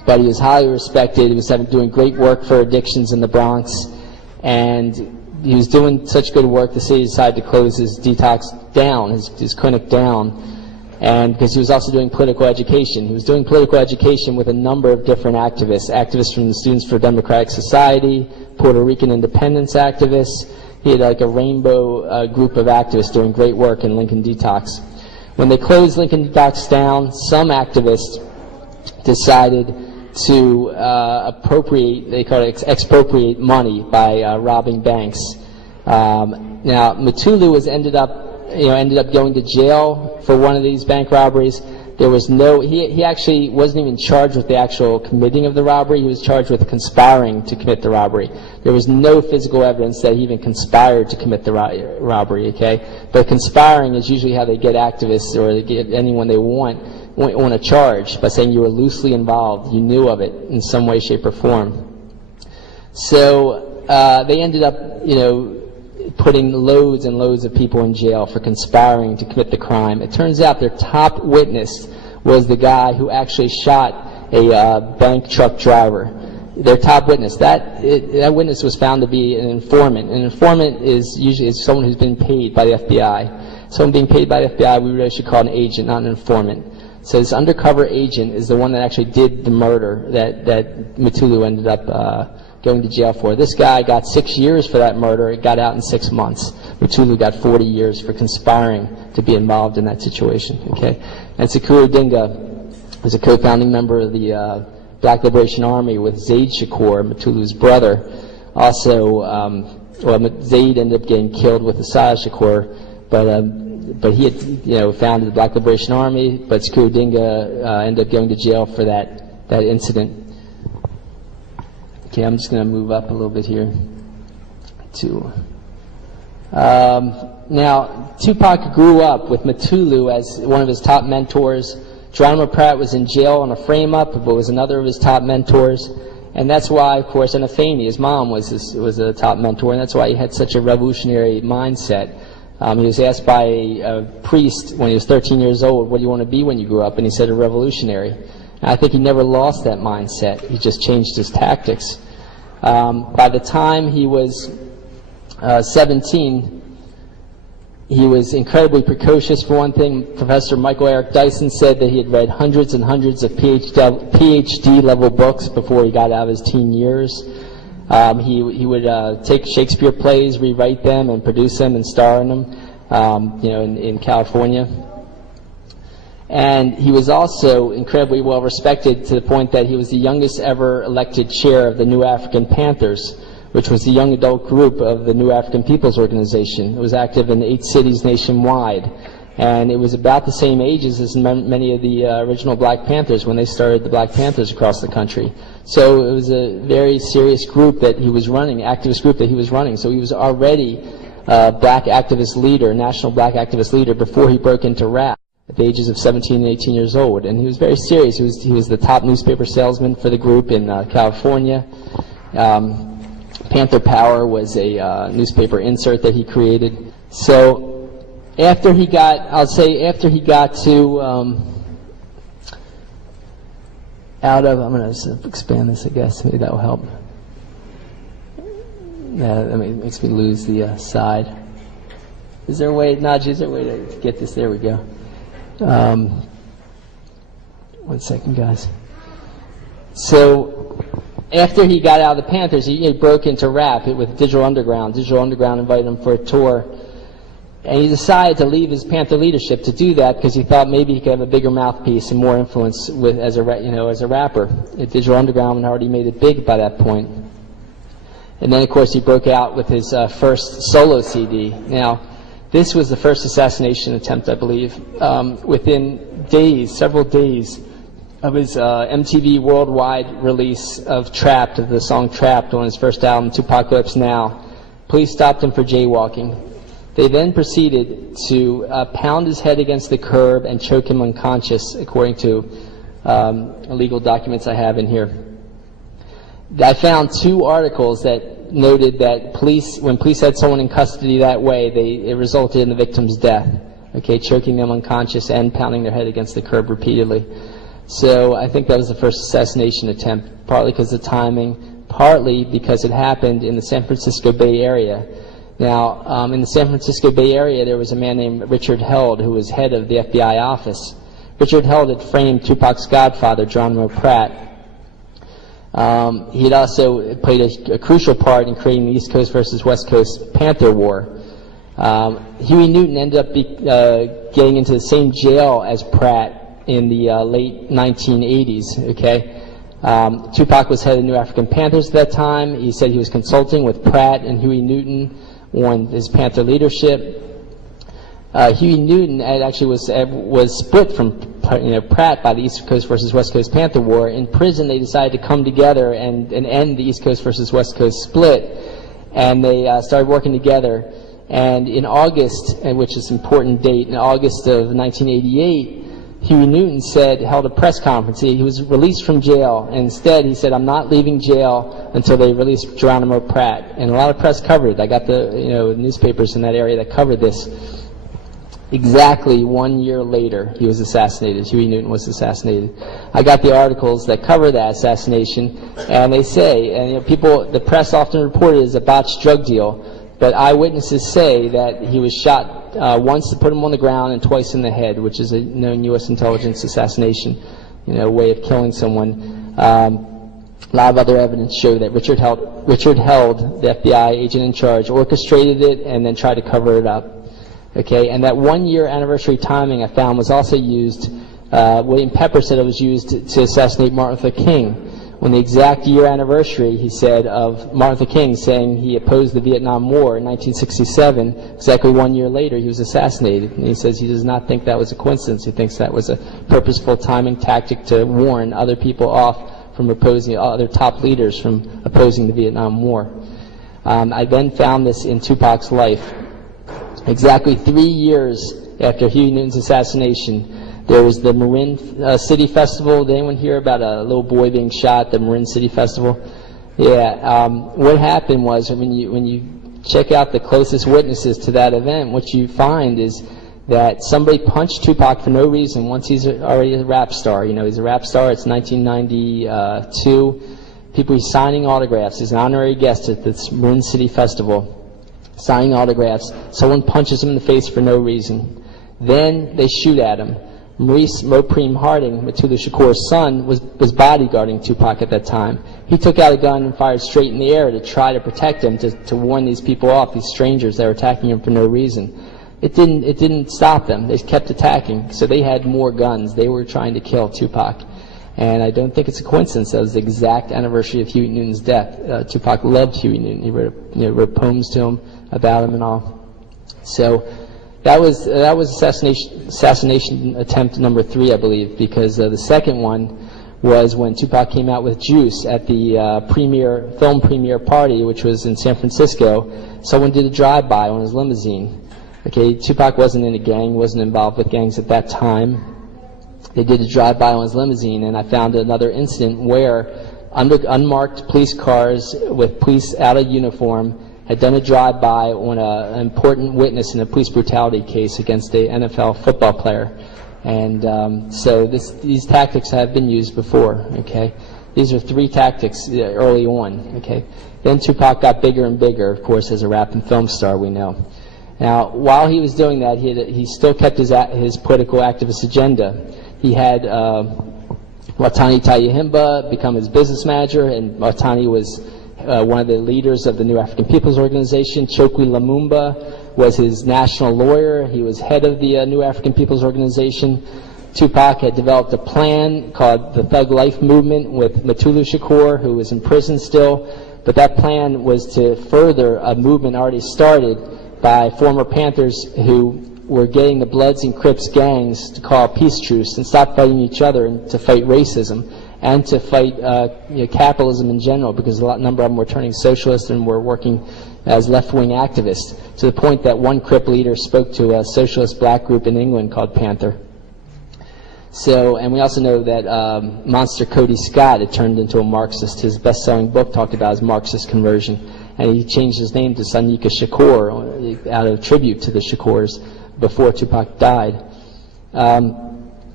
but he was highly respected. He was doing great work for addictions in the Bronx, and he was doing such good work, the city decided to close his detox down, his clinic down, and because he was also doing political education. He was doing political education with a number of different activists from the Students for Democratic Society, Puerto Rican independence activists. He had like a rainbow group of activists doing great work in Lincoln Detox. When they closed Lincoln Detox down, some activists decided to expropriate money by robbing banks. Now, Mutulu ended up going to jail for one of these bank robberies. There was he actually wasn't even charged with the actual committing of the robbery. He was charged with conspiring to commit the robbery. There was no physical evidence that he even conspired to commit the robbery, okay? But conspiring is usually how they get activists or they get anyone they want to charge, by saying you were loosely involved, you knew of it in some way, shape, or form. So they ended up, putting loads and loads of people in jail for conspiring to commit the crime. It turns out their top witness was the guy who actually shot a bank truck driver. Their top witness. That witness was found to be an informant. An informant is usually someone who's been paid by the FBI. Someone being paid by the FBI, we really should call an agent, not an informant. So this undercover agent is the one that actually did the murder that Mutulu ended up going to jail for. This guy got 6 years for that murder. He got out in 6 months. Mutulu got 40 years for conspiring to be involved in that situation. Okay, and Sekou Odinga was a co-founding member of the Black Liberation Army with Zaid Shakur, Mutulu's brother. Also, Zaid ended up getting killed with Asad Shakur, but he had founded the Black Liberation Army. But Sekou Odinga ended up going to jail for that incident. Okay, I'm just going to move up a little bit here. Now, Tupac grew up with Mutulu as one of his top mentors. Geronimo Pratt was in jail on a frame-up, but was another of his top mentors. And that's why, of course, Anafeni, his mom, was a top mentor, and that's why he had such a revolutionary mindset. He was asked by a priest when he was 13 years old, what do you want to be when you grow up? And he said, a revolutionary. And I think he never lost that mindset. He just changed his tactics. By the time he was 17, he was incredibly precocious, for one thing. Professor Michael Eric Dyson said that he had read hundreds and hundreds of PhD-level books before he got out of his teen years. He would take Shakespeare plays, rewrite them, and produce them and star in them, in California. And he was also incredibly well respected to the point that he was the youngest ever elected chair of the New African Panthers, which was the young adult group of the New African People's Organization. It was active in 8 cities nationwide. And it was about the same ages as many of the original Black Panthers when they started the Black Panthers across the country. So it was a very serious group that he was running, activist group that he was running. So he was already a black activist leader, national black activist leader, before he broke into rap at the ages of 17 and 18 years old. And he was very serious. He was the top newspaper salesman for the group in California. Panther Power was a newspaper insert that he created. So after he got to out of, I'm going to expand this, I guess, maybe that will help. Yeah, that makes me lose the side. Is there a way, Najee, is there a way to get this? There we go. 1 second, guys. So after he got out of the Panthers, he broke into rap with Digital Underground. Digital Underground invited him for a tour. And he decided to leave his Panther leadership to do that because he thought maybe he could have a bigger mouthpiece and more influence as a rapper. Digital Underground had already made it big by that point. And then, of course, he broke out with his first solo CD. Now, this was the first assassination attempt, I believe. Within days, several days of his MTV worldwide release of Trapped, of the song Trapped on his first album, Tupacalypse Now, police stopped him for jaywalking. They then proceeded to pound his head against the curb and choke him unconscious, according to legal documents I have in here. I found 2 articles that noted that when police had someone in custody that way, it resulted in the victim's death. Okay, choking them unconscious and pounding their head against the curb repeatedly. So I think that was the first assassination attempt, partly because of the timing, partly because it happened in the San Francisco Bay Area. Now, in the San Francisco Bay Area, there was a man named Richard Held who was head of the FBI office. Richard Held had framed Tupac's godfather, Geronimo Pratt. He had also played a crucial part in creating the East Coast versus West Coast Panther War. Huey Newton ended up getting into the same jail as Pratt in the late 1980s, okay? Tupac was head of the New African Panthers at that time. He said he was consulting with Pratt and Huey Newton on his Panther leadership. Huey Newton actually was split from Pratt by the East Coast versus West Coast Panther War. In prison, they decided to come together and end the East Coast versus West Coast split, and they started working together. And in August, which is an important date, in August of 1988, Huey Newton held a press conference. He was released from jail, and instead he said, "I'm not leaving jail until they release Geronimo Pratt." And a lot of press covered it. I got the newspapers in that area that covered this. Exactly 1 year later, he was assassinated. Huey Newton was assassinated. I got the articles that cover that assassination, and they say, and the press often reported it as a botched drug deal, but eyewitnesses say that he was shot once to put him on the ground and twice in the head, which is a known U.S. intelligence assassination, way of killing someone. A lot of other evidence show that Richard Held, the FBI agent in charge, orchestrated it and then tried to cover it up. Okay, and that 1 year anniversary timing I found was also used. William Pepper said it was used to assassinate Martin Luther King. On the exact year anniversary, he said, of Martin Luther King saying he opposed the Vietnam War in 1967, exactly 1 year later he was assassinated. And he says he does not think that was a coincidence. He thinks that was a purposeful timing tactic to warn other people off from opposing, other top leaders from opposing the Vietnam War. I then found this in Tupac's life. Exactly 3 years after Huey Newton's assassination, there was the Marin City Festival. Did anyone hear about a little boy being shot at the Marin City Festival? Yeah. What happened was, when you check out the closest witnesses to that event, what you find is that somebody punched Tupac for no reason once he's already a rap star. He's a rap star. It's 1992. People are signing autographs. He's an honorary guest at this Marin City Festival, signing autographs. Someone punches him in the face for no reason. Then they shoot at him. Maurice Mopreme Harding, Mutulu Shakur's son, was bodyguarding Tupac at that time. He took out a gun and fired straight in the air to try to protect him, to warn these people off, these strangers that were attacking him for no reason. It didn't stop them. They kept attacking, so they had more guns. They were trying to kill Tupac. And I don't think it's a coincidence that was the exact anniversary of Huey Newton's death. Tupac loved Huey Newton. He wrote poems to him about him and all. So that was assassination attempt number 3, I believe, because the second one was when Tupac came out with Juice at the film premiere party, which was in San Francisco. Someone did a drive-by on his limousine. Okay, Tupac wasn't in a gang, wasn't involved with gangs at that time. They did a drive-by on his limousine, and I found another incident where unmarked police cars with police out of uniform had done a drive-by on an important witness in a police brutality case against a NFL football player. And so these tactics have been used before, okay? These are 3 tactics early on, okay? Then Tupac got bigger and bigger, of course, as a rap and film star, we know. Now, while he was doing that, he still kept his political activist agenda. He had Watani Tayahimba become his business manager, and Watani was one of the leaders of the New African People's Organization. Chokwe Lumumba was his national lawyer. He was head of the New African People's Organization. Tupac had developed a plan called the Thug Life Movement with Mutulu Shakur, who was in prison still. But that plan was to further a movement already started by former Panthers who were getting the Bloods and Crips gangs to call a peace truce and stop fighting each other and to fight racism and to fight capitalism in general, because a number of them were turning socialist and were working as left-wing activists, to the point that one Crip leader spoke to a socialist black group in England called Panther. So, and we also know that Monster Cody Scott had turned into a Marxist. His best-selling book talked about his Marxist conversion, and he changed his name to Sonika Shakur out of tribute to the Shakurs before Tupac died.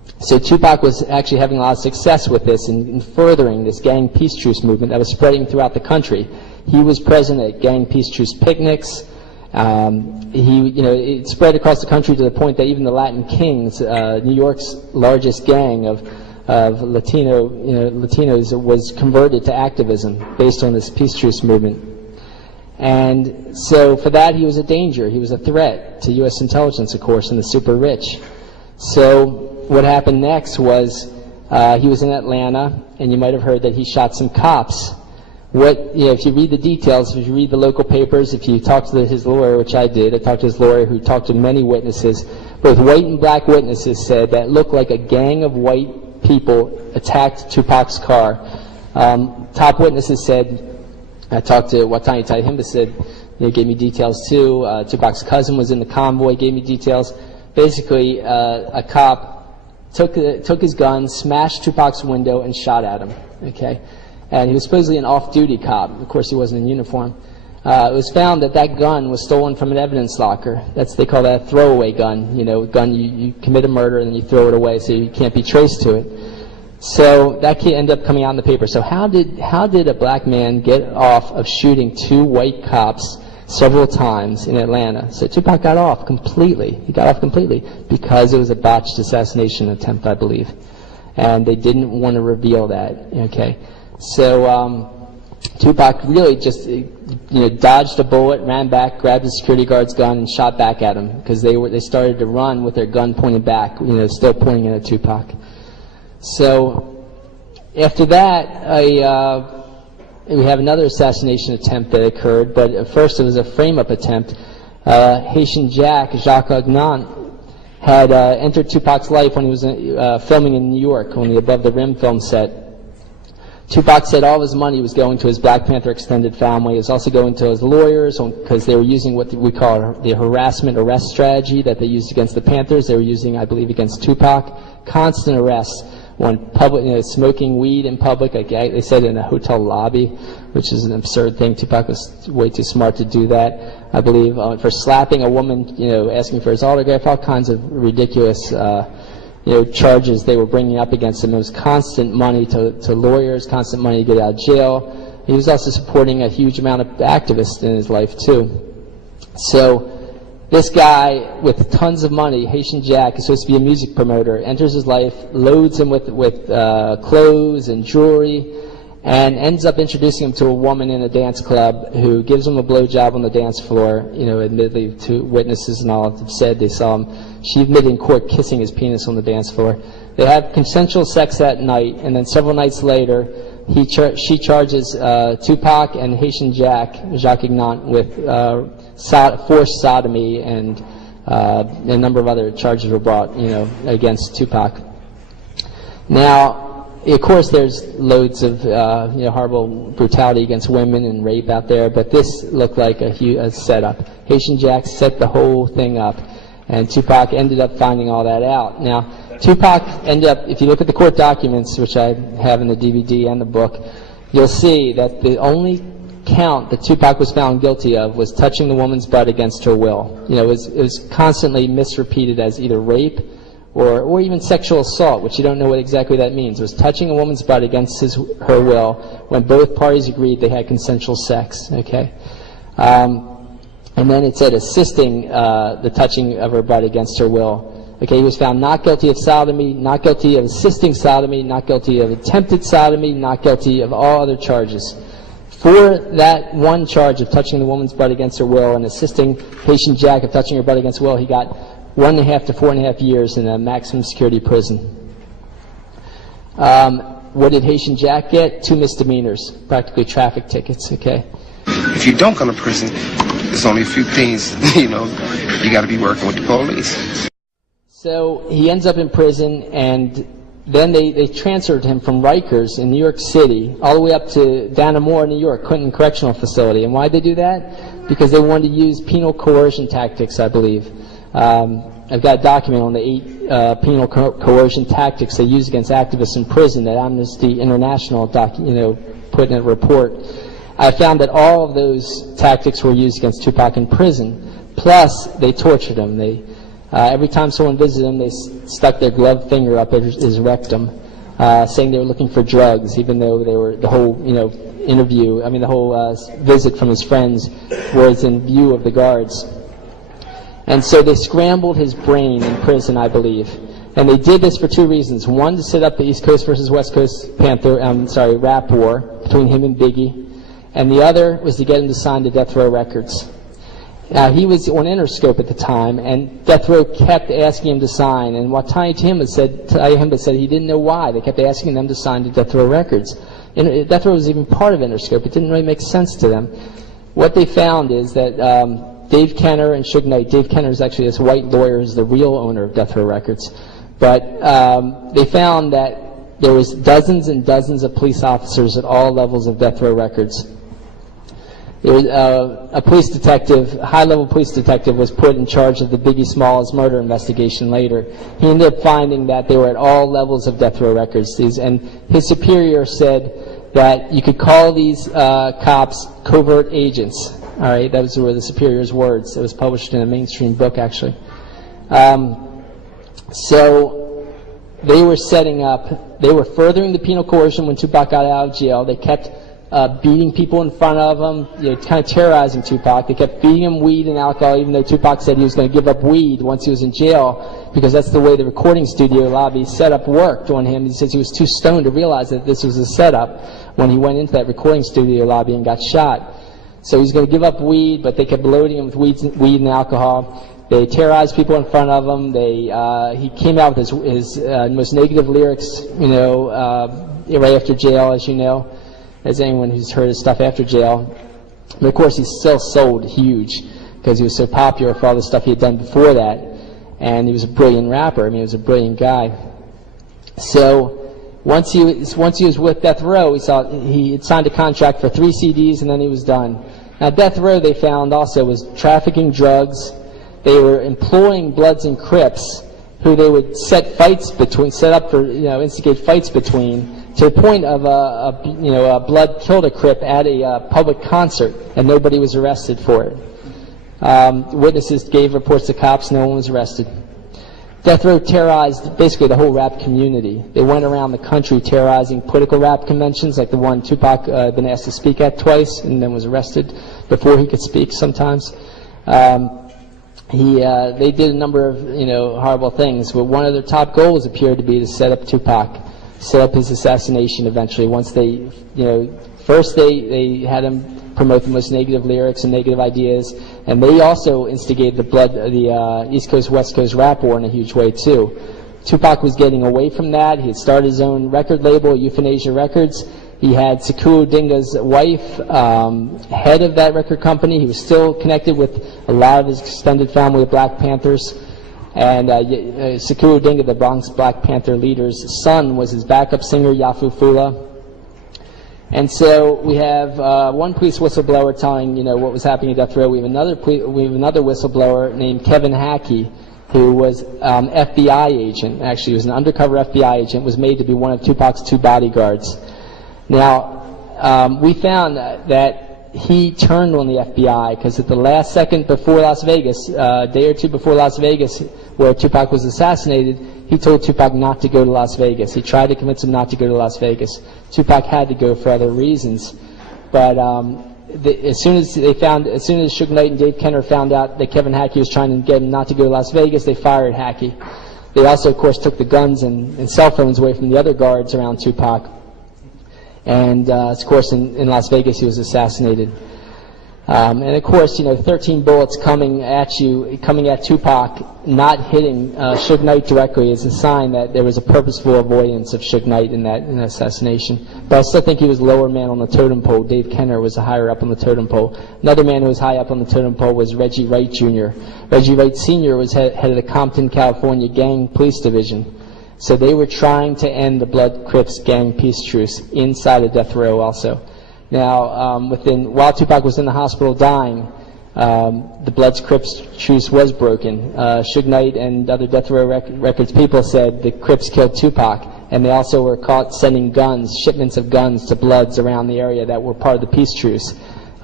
So Tupac was actually having a lot of success with this in furthering this gang peace truce movement that was spreading throughout the country. He was present at gang peace truce picnics. It spread across the country to the point that even the Latin Kings, New York's largest gang of Latinos, was converted to activism based on this peace truce movement. And so for that, he was a danger. He was a threat to U.S. intelligence, of course, and the super rich. So what happened next was he was in Atlanta, and you might have heard that he shot some cops. If you read the details, if you read the local papers, if you talk to his lawyer, which I did, I talked to his lawyer who talked to many witnesses, both white and black witnesses said that it looked like a gang of white people attacked Tupac's car. Top witnesses said, I talked to Watani Taihimba, said, gave me details too. Tupac's cousin was in the convoy, gave me details. Basically, a cop took his gun, smashed Tupac's window, and shot at him. Okay, and he was supposedly an off-duty cop. Of course, he wasn't in uniform. It was found that that gun was stolen from an evidence locker. They call that a throwaway gun. Gun you commit a murder and then you throw it away so you can't be traced to it. So that ended up coming out in the paper. So how did a black man get off of shooting two white cops several times in Atlanta? So Tupac got off completely. He got off completely because it was a botched assassination attempt, I believe, and they didn't want to reveal that. Okay, so Tupac really just dodged a bullet, ran back, grabbed the security guard's gun, and shot back at him because they started to run with their gun pointed back, still pointing at Tupac. So after that, we have another assassination attempt that occurred, but at first it was a frame-up attempt. Haitian Jacques Agnant had entered Tupac's life when he was filming in New York on the Above the Rim film set. Tupac said all of his money was going to his Black Panther extended family. It was also going to his lawyers because they were using what we call the harassment arrest strategy that they used against the Panthers. They were using, I believe, against Tupac. Constant arrests when public, smoking weed in public, like they said in a hotel lobby, which is an absurd thing. Tupac was way too smart to do that, I believe. For slapping a woman, asking for his autograph, all kinds of ridiculous charges they were bringing up against him. It was constant money to lawyers, constant money to get out of jail. He was also supporting a huge amount of activists in his life, too. So this guy with tons of money, Haitian Jack, is supposed to be a music promoter, enters his life, loads him with clothes and jewelry, and ends up introducing him to a woman in a dance club who gives him a blowjob on the dance floor. Admittedly, two witnesses and all have said they saw him. She admitted in court kissing his penis on the dance floor. They had consensual sex that night, and then several nights later, she charges Tupac and Haitian Jacques Agnant with forced sodomy, and a number of other charges were brought, against Tupac. Now, of course, there's loads of horrible brutality against women and rape out there, but this looked like a setup. Haitian Jack set the whole thing up, and Tupac ended up finding all that out. Now, Tupac ended up, if you look at the court documents, which I have in the DVD and the book, you'll see that the only count that Tupac was found guilty of was touching the woman's butt against her will. It was constantly misrepeated as either rape or even sexual assault, which you don't know what exactly that means. It was touching a woman's butt against her will when both parties agreed they had consensual sex. Okay, and then it said assisting the touching of her butt against her will. Okay, he was found not guilty of sodomy, not guilty of assisting sodomy, not guilty of attempted sodomy, not guilty of all other charges. For that one charge of touching the woman's butt against her will and assisting Haitian Jack of touching her butt against her will, he got 1.5 to 4.5 years in a maximum security prison. What did Haitian Jack get? 2 misdemeanors, practically traffic tickets, okay? If you don't go to prison, there's only a few things, you got to be working with the police. So he ends up in prison, and then they transferred him from Rikers in New York City all the way up to Dannemora, New York, Clinton Correctional Facility. And why did they do that? Because they wanted to use penal coercion tactics, I believe. I've got a document on the 8 penal coercion tactics they use against activists in prison that Amnesty International put in a report. I found that all of those tactics were used against Tupac in prison. Plus, they tortured him. They Every time someone visited him, they stuck their gloved finger up his rectum, saying they were looking for drugs, even though they were the whole, interview. I mean, the whole visit from his friends was in view of the guards. And so they scrambled his brain in prison, I believe. And they did this for two reasons. One, to set up the East Coast versus West Coast rap war between him and Biggie. And the other was to get him to sign the Death Row Records. Now, he was on Interscope at the time, and Death Row kept asking him to sign. And what Tiny Tim had said he didn't know why. They kept asking them to sign to Death Row Records. And Death Row was even part of Interscope. It didn't really make sense to them. What they found is that Dave Kenner and Suge Knight, Dave Kenner is actually this white lawyer, is the real owner of Death Row Records. But they found that there was dozens and dozens of police officers at all levels of Death Row Records. There was, a police detective, high-level police detective, was put in charge of the Biggie Smalls murder investigation later. He ended up finding that they were at all levels of Death Row Records. And his superior said that you could call these cops covert agents. All right, those were the superior's words. It was published in a mainstream book, actually. So they were setting up, they were furthering the penal coercion when Tupac got out of jail. They kept beating people in front of him, kind of terrorizing Tupac. They kept feeding him weed and alcohol, even though Tupac said he was going to give up weed once he was in jail, because that's the way the recording studio lobby setup worked on him. He says he was too stoned to realize that this was a setup when he went into that recording studio lobby and got shot. So he was going to give up weed, but they kept loading him with weed and alcohol. They terrorized people in front of him. He came out with his most negative lyrics, right after jail, as you know, as anyone who's heard his stuff after jail. But of course, he still sold huge because he was so popular for all the stuff he had done before that. And he was a brilliant rapper. I mean, he was a brilliant guy. So once he was with Death Row, he had signed a contract for 3 CDs, and then he was done. Now, Death Row, they found also, was trafficking drugs. They were employing Bloods and Crips, who they would instigate fights between, to the point of a Blood killed a Crip at a public concert, and nobody was arrested for it. Witnesses gave reports to cops, no one was arrested. Death Row terrorized basically the whole rap community. They went around the country terrorizing political rap conventions, like the one Tupac had been asked to speak at twice and then was arrested before he could speak sometimes. They did a number of horrible things, but one of their top goals appeared to be to set up Tupac, set up his assassination eventually. Once they, first they had him promote the most negative lyrics and negative ideas, and they also instigated the East Coast West Coast rap war in a huge way too. Tupac was getting away from that. He had started his own record label, Euthanasia Records. He had Sekou Dinga's wife, head of that record company. He was still connected with a lot of his extended family of Black Panthers. And Sekou Dinga, the Bronx Black Panther leader's son, was his backup singer, Yafu Fula. And so we have one police whistleblower telling what was happening at Death Row. We have another whistleblower named Kevin Hackey, who was FBI agent. Actually, he was an undercover FBI agent. Was made to be one of Tupac's 2 bodyguards. Now, we found that he turned on the FBI because at the last second before Las Vegas, a day or two before Las Vegas, where Tupac was assassinated, he told Tupac not to go to Las Vegas. He tried to convince him not to go to Las Vegas. Tupac had to go for other reasons. But as soon as Suge Knight and Dave Kenner found out that Kevin Hackey was trying to get him not to go to Las Vegas, they fired Hackey. They also, of course, took the guns and cell phones away from the other guards around Tupac. And, of course, in Las Vegas, he was assassinated. And, of course, 13 bullets coming at Tupac, not hitting Suge Knight directly is a sign that there was a purposeful avoidance of Suge Knight in that assassination. But I still think he was lower man on the totem pole. Dave Kenner was higher up on the totem pole. Another man who was high up on the totem pole was Reggie Wright Jr. Reggie Wright Sr. was head of the Compton, California Gang Police Division. So they were trying to end the Blood Crips gang peace truce inside of Death Row also. Now, while Tupac was in the hospital dying, the Bloods Crips truce was broken. Suge Knight and other Death Row Records people said the Crips killed Tupac, and they also were caught sending shipments of guns to Bloods around the area that were part of the peace truce.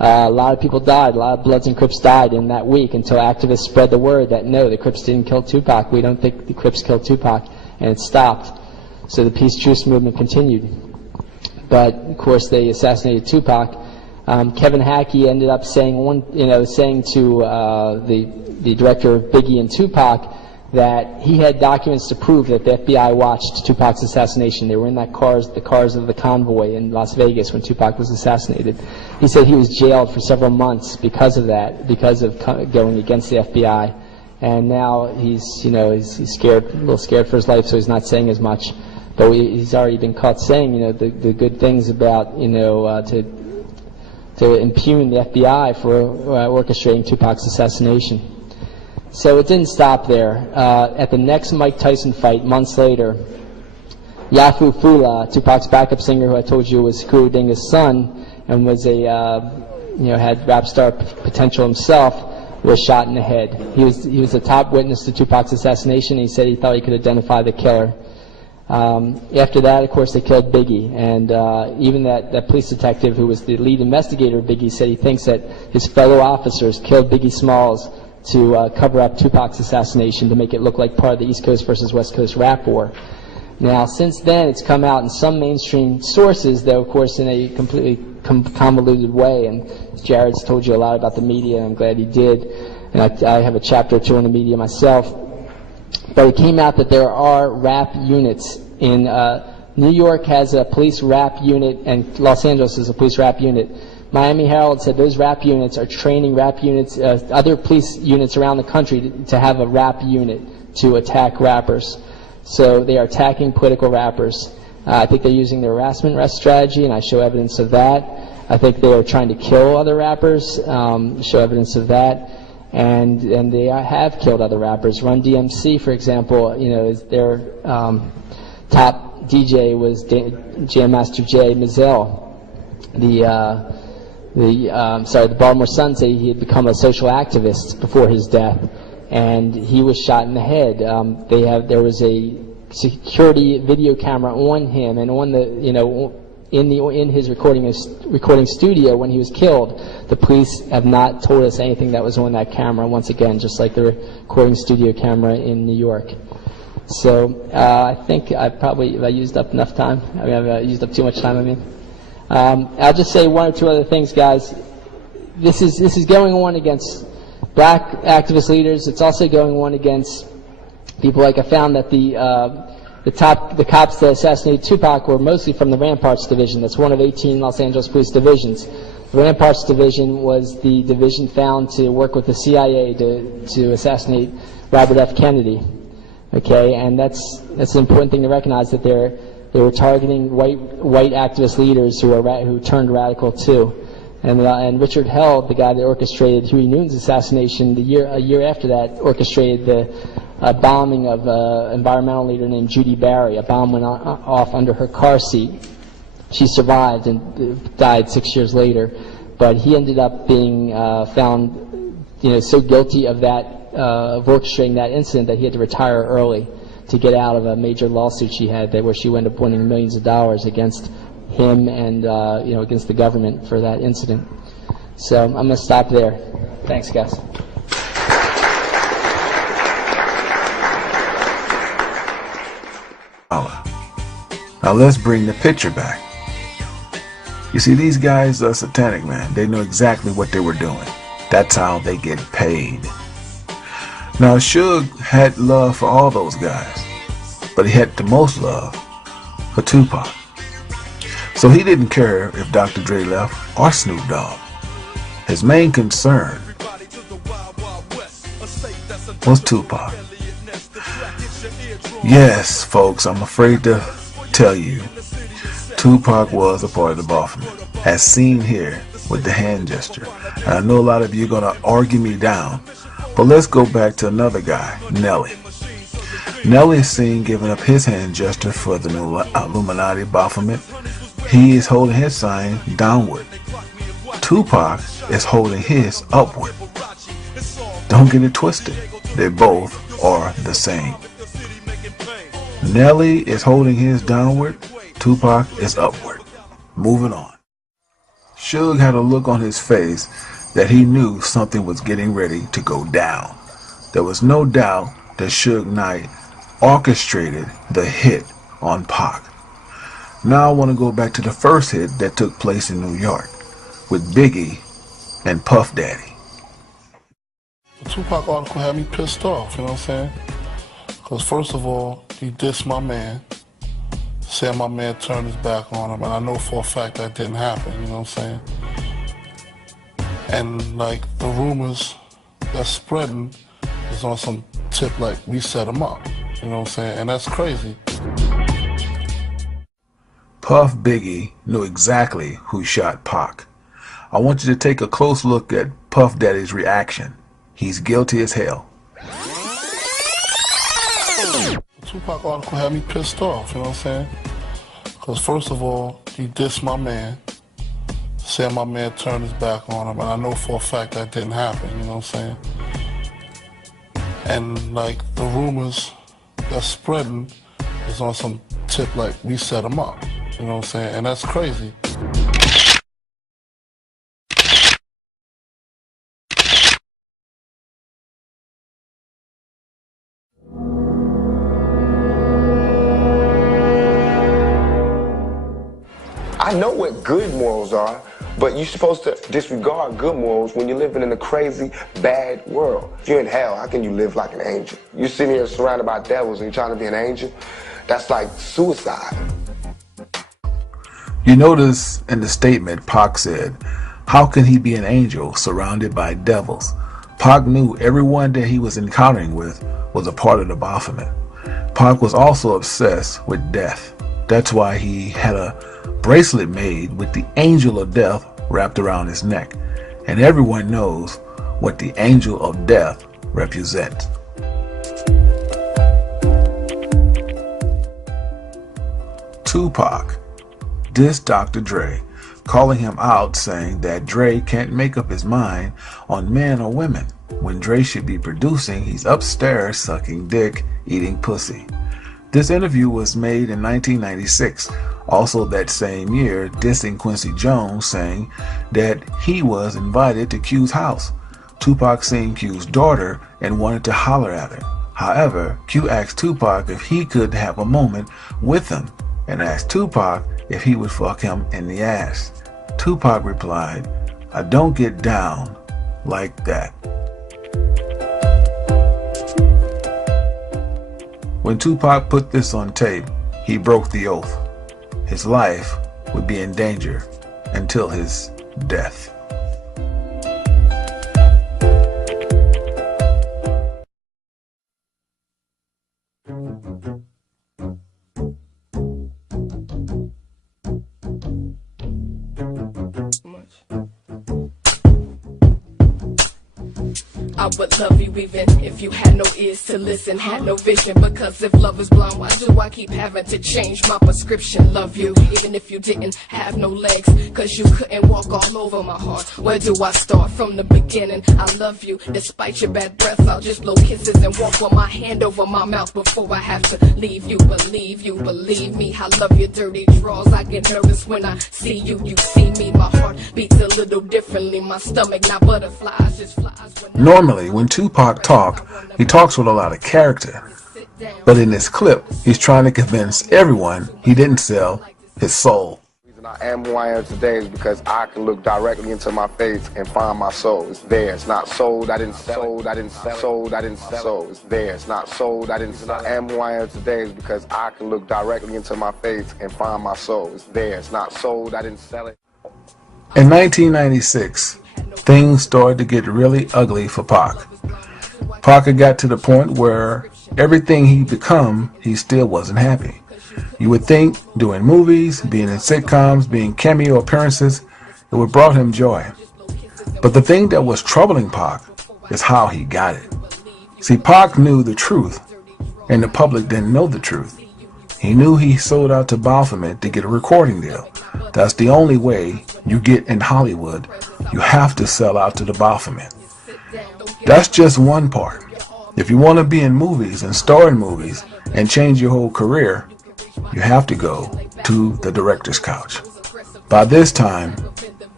A lot of people died. A lot of Bloods and Crips died in that week until activists spread the word that no, the Crips didn't kill Tupac. We don't think the Crips killed Tupac, and it stopped. So the peace truce movement continued. But of course, they assassinated Tupac. Kevin Hackey ended up saying saying to the director of Biggie and Tupac that he had documents to prove that the FBI watched Tupac's assassination. They were in the cars of the convoy in Las Vegas when Tupac was assassinated. He said he was jailed for several months because of that, because of going against the FBI. And now he's scared, a little scared for his life, so he's not saying as much. But he's already been caught saying, the good things about, to impugn the FBI for orchestrating Tupac's assassination. So it didn't stop there. At the next Mike Tyson fight, months later, Yafu Fula, Tupac's backup singer, who I told you was Kuru Dinga's son and was had rap star potential himself, was shot in the head. He was the top witness to Tupac's assassination. He said he thought he could identify the killer. After that, of course, they killed Biggie, and even that police detective who was the lead investigator of Biggie said he thinks that his fellow officers killed Biggie Smalls to cover up Tupac's assassination, to make it look like part of the East Coast versus West Coast rap war. Now, since then, it's come out in some mainstream sources, though, of course, in a completely convoluted way, and Jared's told you a lot about the media, and I'm glad he did, and I have a chapter or two on the media myself. But it came out that there are rap units in New York has a police rap unit, and Los Angeles is a police rap unit. Miami Herald said those rap units are training rap units, other police units around the country to have a rap unit to attack rappers. So they are attacking political rappers. I think they're using the harassment arrest strategy, and I show evidence of that. I think they are trying to kill other rappers, show evidence of that. And they have killed other rappers. Run DMC, for example, is their top DJ was Jam Master Jay Mizell. The Baltimore Sun said he had become a social activist before his death, and he was shot in the head. There was a security video camera on him and on the in his recording studio when he was killed. The police have not told us anything that was on that camera. Once again, just like the recording studio camera in New York. So I think I used up enough time. I've used up too much time. I'll just say one or two other things, guys. This is going on against black activist leaders. It's also going on against people. Like I found that the cops that assassinated Tupac were mostly from the Ramparts Division. That's one of 18 Los Angeles police divisions. The Ramparts Division was the division found to work with the CIA to assassinate Robert F. Kennedy. Okay, and that's an important thing to recognize, that they were targeting white activist leaders who turned radical too. And Richard Held, the guy that orchestrated Huey Newton's assassination, a year after that, orchestrated the bombing of an environmental leader named Judy Barry. A bomb went off under her car seat. She survived and died 6 years later, but he ended up being found, so guilty of that, of orchestrating that incident, that he had to retire early to get out of a major lawsuit she had there, where she wound up winning millions of dollars against him and against the government for that incident. So I'm going to stop there. Thanks, guys. Now let's bring the picture back. You see, these guys are satanic, man. They know exactly what they were doing. That's how they get paid. Now, Suge had love for all those guys, but he had the most love for Tupac. So he didn't care if Dr. Dre left or Snoop Dogg. His main concern was Tupac. Yes, folks, I'm afraid to tell you, Tupac was a part of the Baphomet, as seen here with the hand gesture. And I know a lot of you are going to argue me down, but let's go back to another guy, Nelly. Nelly is seen giving up his hand gesture for the new Illuminati Baphomet. He is holding his sign downward. Tupac is holding his upward. Don't get it twisted. They both are the same. Nelly is holding his downward. Tupac is upward. Moving on. Suge had a look on his face that he knew something was getting ready to go down. There was no doubt that Suge Knight orchestrated the hit on Pac. Now I want to go back to the first hit that took place in New York with Biggie and Puff Daddy. The Tupac article had me pissed off, you know what I'm saying? Because first of all, he dissed my man, said my man turned his back on him, and I know for a fact that didn't happen, you know what I'm saying? And like the rumors that's spreading is on some tip like we set him up, you know what I'm saying? And that's crazy. Puff Biggie knew exactly who shot Pac. I want you to take a close look at Puff Daddy's reaction. He's guilty as hell. The Tupac article had me pissed off, you know what I'm saying? Because first of all, he dissed my man, said my man turned his back on him, and I know for a fact that didn't happen, you know what I'm saying? And like the rumors that's spreading is on some tip like we set him up, you know what I'm saying? And that's crazy. I know what good morals are, but you're supposed to disregard good morals when you're living in a crazy, bad world. If you're in hell, how can you live like an angel? You're sitting here surrounded by devils and you're trying to be an angel? That's like suicide. You notice in the statement Pac said, how can he be an angel surrounded by devils? Pac knew everyone that he was encountering with was a part of the Baphomet. Pac was also obsessed with death. That's why he had a bracelet made with the angel of death wrapped around his neck. And everyone knows what the angel of death represents. Tupac dissed Dr. Dre, calling him out, saying that Dre can't make up his mind on men or women. When Dre should be producing, he's upstairs sucking dick, eating pussy. This interview was made in 1996. Also that same year, dissing Quincy Jones, saying that he was invited to Q's house. Tupac seen Q's daughter and wanted to holler at her. However, Q asked Tupac if he could have a moment with him and asked Tupac if he would fuck him in the ass. Tupac replied, "I don't get down like that." When Tupac put this on tape, he broke the oath. His life would be in danger until his death. I would love you even if you had no ears to listen, had no vision. Because if love is blind, why do I keep having to change my prescription? Love you even if you didn't have no legs, cause you couldn't walk all over my heart. Where do I start from the beginning? I love you despite your bad breath. I'll just blow kisses and walk with my hand over my mouth before I have to leave you. Believe me, I love your dirty draws. I get nervous when I see you, you see me. My heart beats a little differently, my stomach not butterflies, just flies. Normally, when Tupac talks, he talks with a lot of character. But in this clip, he's trying to convince everyone he didn't sell his soul. The reason I am who I am today is because I can look directly into my face and find my soul. It's there. It's not sold. I didn't sell it. I didn't sell it. Sold. I didn't sell it. It's there. It's not sold. I didn't sell it. I am who I am today is because I can look directly into my face and find my soul. It's there. It's not sold. I didn't sell it. In 1996, things started to get really ugly for Pac. Pac had got to the point where everything he'd become, he still wasn't happy. You would think doing movies, being in sitcoms, being cameo appearances, it would brought him joy. But the thing that was troubling Pac is how he got it. See, Pac knew the truth, and the public didn't know the truth. He knew he sold out to Baphomet to get a recording deal. That's the only way you get in Hollywood. You have to sell out to the Baphomet. That's just one part. If you want to be in movies and star in movies and change your whole career, you have to go to the director's couch. By this time,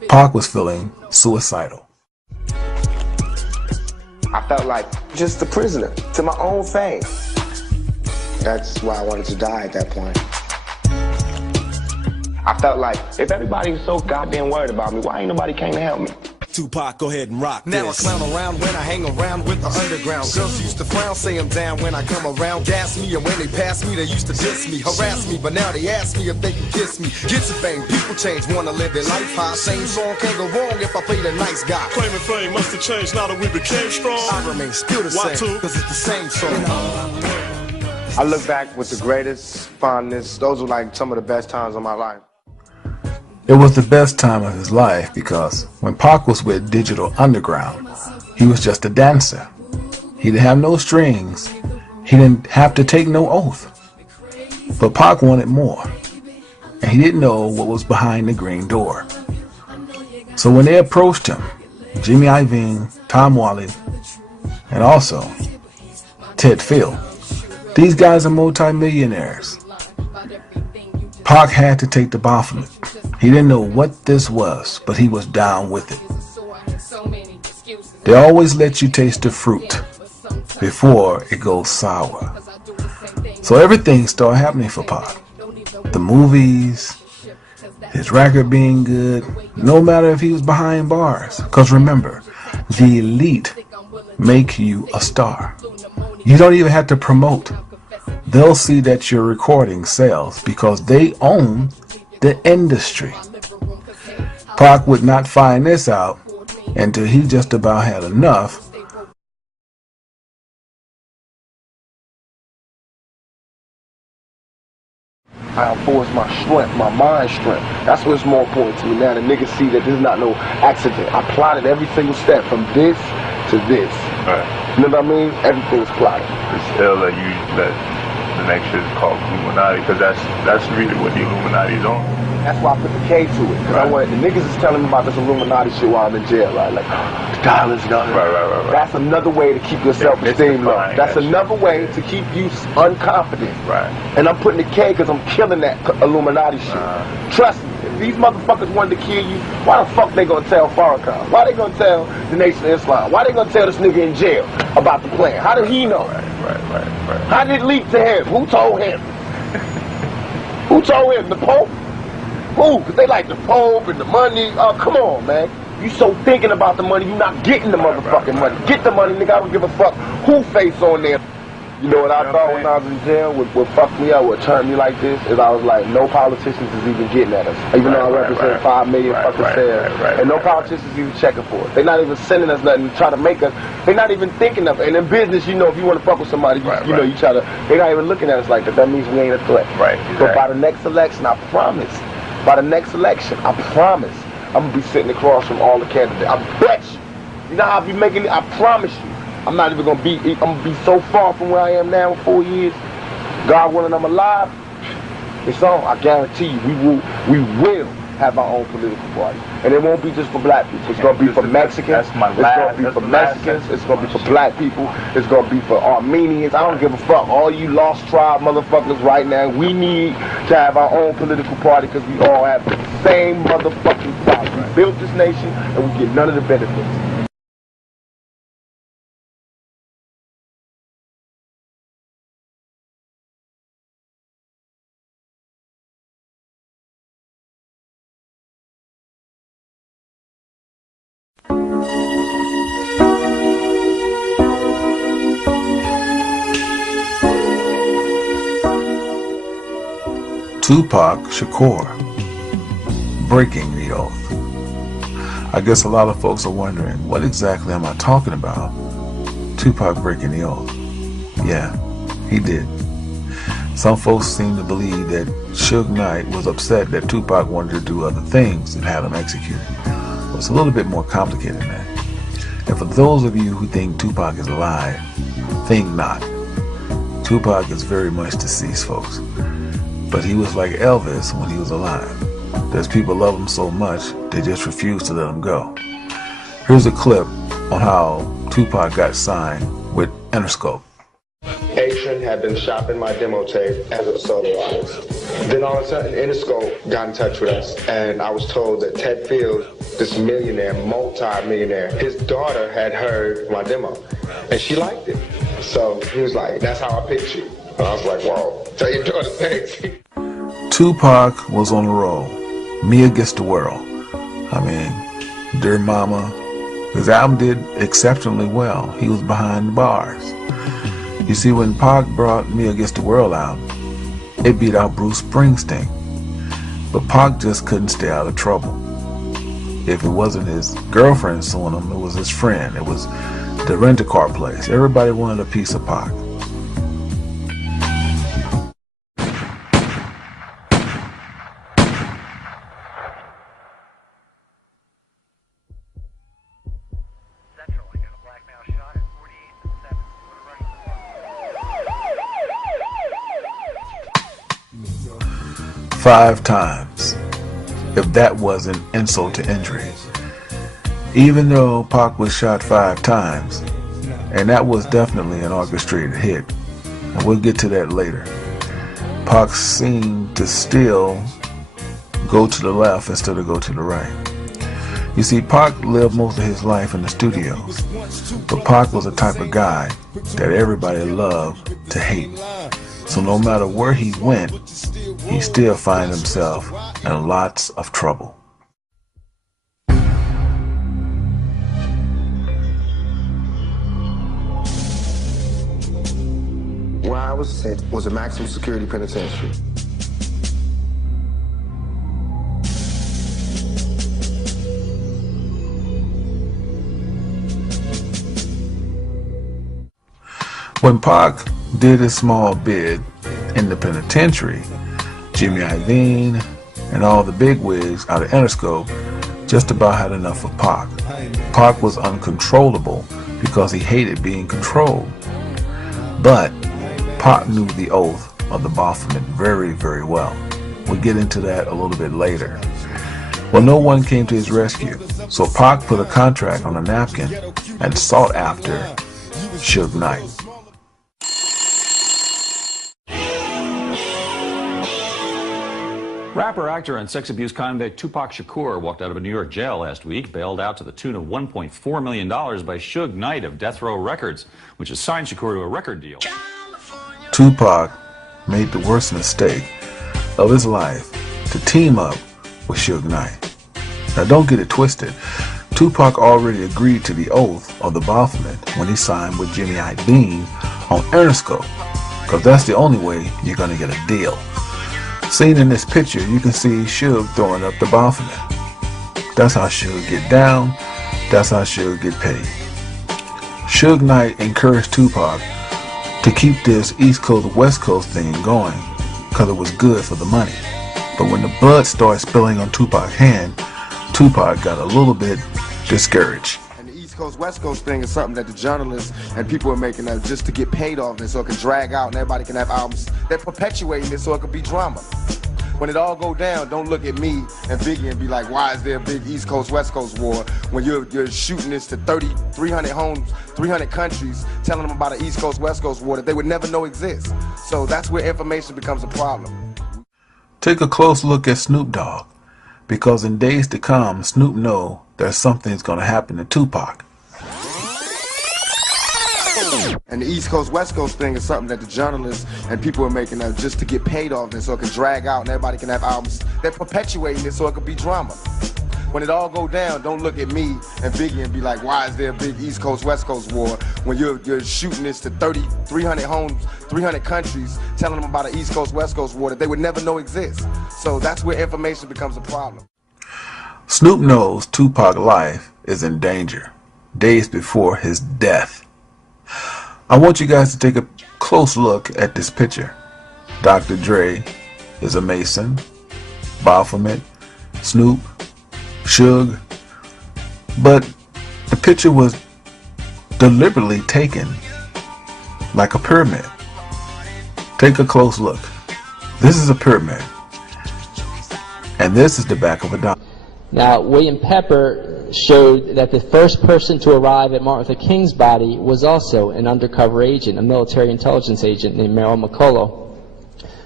Pac was feeling suicidal. I felt like just a prisoner to my own fame. That's why I wanted to die at that point. I felt like if everybody was so goddamn worried about me, why ain't nobody came to help me? Tupac, go ahead and rock now this. Now I clown around when I hang around with the underground. Girls used to frown, say I'm down when I come around. Gas me, and when they pass me, they used to diss me, harass me. But now they ask me if they can kiss me. Get some fame, people change, wanna live their life high. Same song can't go wrong if I play the nice guy. Claiming fame must have changed now that we became strong. I remain still the same, cause it's the same song. I look back with the greatest fondness. Those were like some of the best times of my life. It was the best time of his life because when Pac was with Digital Underground, he was just a dancer. He didn't have no strings. He didn't have to take no oath. But Pac wanted more, and he didn't know what was behind the green door. So when they approached him, Jimmy Iovine, Tom Whalley, and also Ted Field, these guys are multi-millionaires. Pac had to take the Baphomet. He didn't know what this was, but he was down with it. They always let you taste the fruit before it goes sour. So everything started happening for Pac. The movies, his record being good, no matter if he was behind bars. Because remember, the elite make you a star. You don't even have to promote. They'll see that your recording sells because they own the industry. Pac would not find this out until he just about had enough. I enforce my strength, my mind strength. That's what's more important to me now. The niggas see that this is not no accident. I plotted every single step from this to this. Right. You know what I mean? Everything was plotted. It's ill that the next shit is called Killuminati, because that's really what the Illuminati is on. That's why I put the K to it, because I wanted, the niggas is telling me about this Illuminati shit while I'm in jail, right? Like, the dollar's gone. Right. That's another way to keep your self-esteem low. That's another way to keep you unconfident. Right. And I'm putting the K because I'm killing that Illuminati shit. Trust me, if these motherfuckers wanted to kill you, why the fuck they gonna tell Farrakhan? Why they gonna tell the Nation of Islam? Why they gonna tell this nigga in jail about the plan? How did he know? Right. How did it leak to him? Who told him? Who told him? The Pope? Who? Because they like the Pope and the money. Oh, come on, man. You so thinking about the money, you not getting the motherfucking money. Get the money, nigga. I don't give a fuck who face on there. You know what I thought when I was in jail? What fucked me up, what turned me like this, is I was like, no politicians is even getting at us. Even though I represent 5 million fucking shares. And no politicians even checking for us. They're not even sending us nothing to try to make us. They're not even thinking of it. And in business, you know, if you want to fuck with somebody, you know, you try to, they're not even looking at us like that. That means we ain't a threat. Right. But by the next election, I promise, by the next election, I promise, I'm going to be sitting across from all the candidates. I bet you. You know how I be making it? I promise you. I'm not even going to be, I'm going to be so far from where I am now in 4 years. God willing, I'm alive. It's on. I guarantee you, we will have our own political party. And it won't be just for black people. It's going to be for Mexicans. It's going to be for Mexicans. It's going to be for black people. It's going to be for Armenians. I don't give a fuck. All you lost tribe motherfuckers right now, we need to have our own political party because we all have the same motherfucking problem. We built this nation and we get none of the benefits. Tupac Shakur, breaking the oath. I guess a lot of folks are wondering, what exactly am I talking about? Tupac breaking the oath. Yeah, he did. Some folks seem to believe that Suge Knight was upset that Tupac wanted to do other things and had him executed. Well, it's a little bit more complicated than that. And for those of you who think Tupac is alive, think not. Tupac is very much deceased, folks. But he was like Elvis when he was alive. There's people love him so much, they just refuse to let him go. Here's a clip on how Tupac got signed with Interscope. Patron had been shopping my demo tape as a solo artist. Then all of a sudden, Interscope got in touch with us, and I was told that Ted Fields, this millionaire, multi-millionaire, his daughter had heard my demo, and she liked it. So he was like, that's how I picked you. And I was like, whoa, tell your daughter thanks. Tupac was on a roll. Me Against the World. I mean, Dear Mama. His album did exceptionally well. He was behind the bars. You see, when Pac brought Me Against the World out, it beat out Bruce Springsteen. But Pac just couldn't stay out of trouble. If it wasn't his girlfriend suing him, it was his friend. It was the rent-a-car place. Everybody wanted a piece of Pac. Five times, if that wasn't insult to injury. Even though Pac was shot 5 times, and that was definitely an orchestrated hit, and we'll get to that later, Pac seemed to still go to the left instead of go to the right. You see, Pac lived most of his life in the studios, but Pac was the type of guy that everybody loved to hate. So no matter where he went, he still finds himself in lots of trouble. Where I was sent was a maximum security penitentiary. When Pac did a small bid in the penitentiary, Jimmy Iovine and all the bigwigs out of Interscope just about had enough of Pac. Pac was uncontrollable because he hated being controlled. But Pac knew the oath of the Baphomet very, very well. We'll get into that a little bit later. Well, no one came to his rescue, so Pac put a contract on a napkin and sought after Suge Knight. Rapper, actor, and sex abuse convict Tupac Shakur walked out of a New York jail last week, bailed out to the tune of $1.4 million by Suge Knight of Death Row Records, which has signed Shakur to a record deal. Tupac made the worst mistake of his life to team up with Suge Knight. Now don't get it twisted. Tupac already agreed to the oath of the Baphomet when he signed with Jimmy Iovine on Interscope, because that's the only way you're going to get a deal. Seen in this picture, you can see Suge throwing up the Baphomet. That's how Suge get down. That's how Suge get paid. Suge Knight encouraged Tupac to keep this East Coast West Coast thing going because it was good for the money. But when the blood started spilling on Tupac's hand, Tupac got a little bit discouraged. And the East Coast West Coast thing is something that the journalists and people are making up just to get paid off it so it can drag out and everybody can have albums. They're perpetuating it so it could be drama. When it all go down, don't look at me and Biggie and be like, why is there a big East Coast West Coast war when you're shooting this to 300 homes, 300 countries, telling them about an East Coast West Coast war that they would never know exists. So that's where information becomes a problem. Take a close look at Snoop Dogg, because in days to come, Snoop knows that something's going to happen to Tupac. And the East Coast West Coast thing is something that the journalists and people are making up just to get paid off it so it can drag out and everybody can have albums. They're perpetuating it so it could be drama. When it all go down, don't look at me and Biggie and be like, why is there a big East Coast West Coast war when you're shooting this to 300 homes, 300 countries, telling them about an East Coast West Coast war that they would never know exists. So that's where information becomes a problem. Snoop knows Tupac's life is in danger days before his death. I want you guys to take a close look at this picture. Dr. Dre is a Mason, Baphomet, Snoop, Suge, but the picture was deliberately taken like a pyramid. Take a close look. This is a pyramid, and this is the back of a dime. Now, William Pepper showed that the first person to arrive at Martin Luther King's body was also an undercover agent, a military intelligence agent named Merrill McCullough.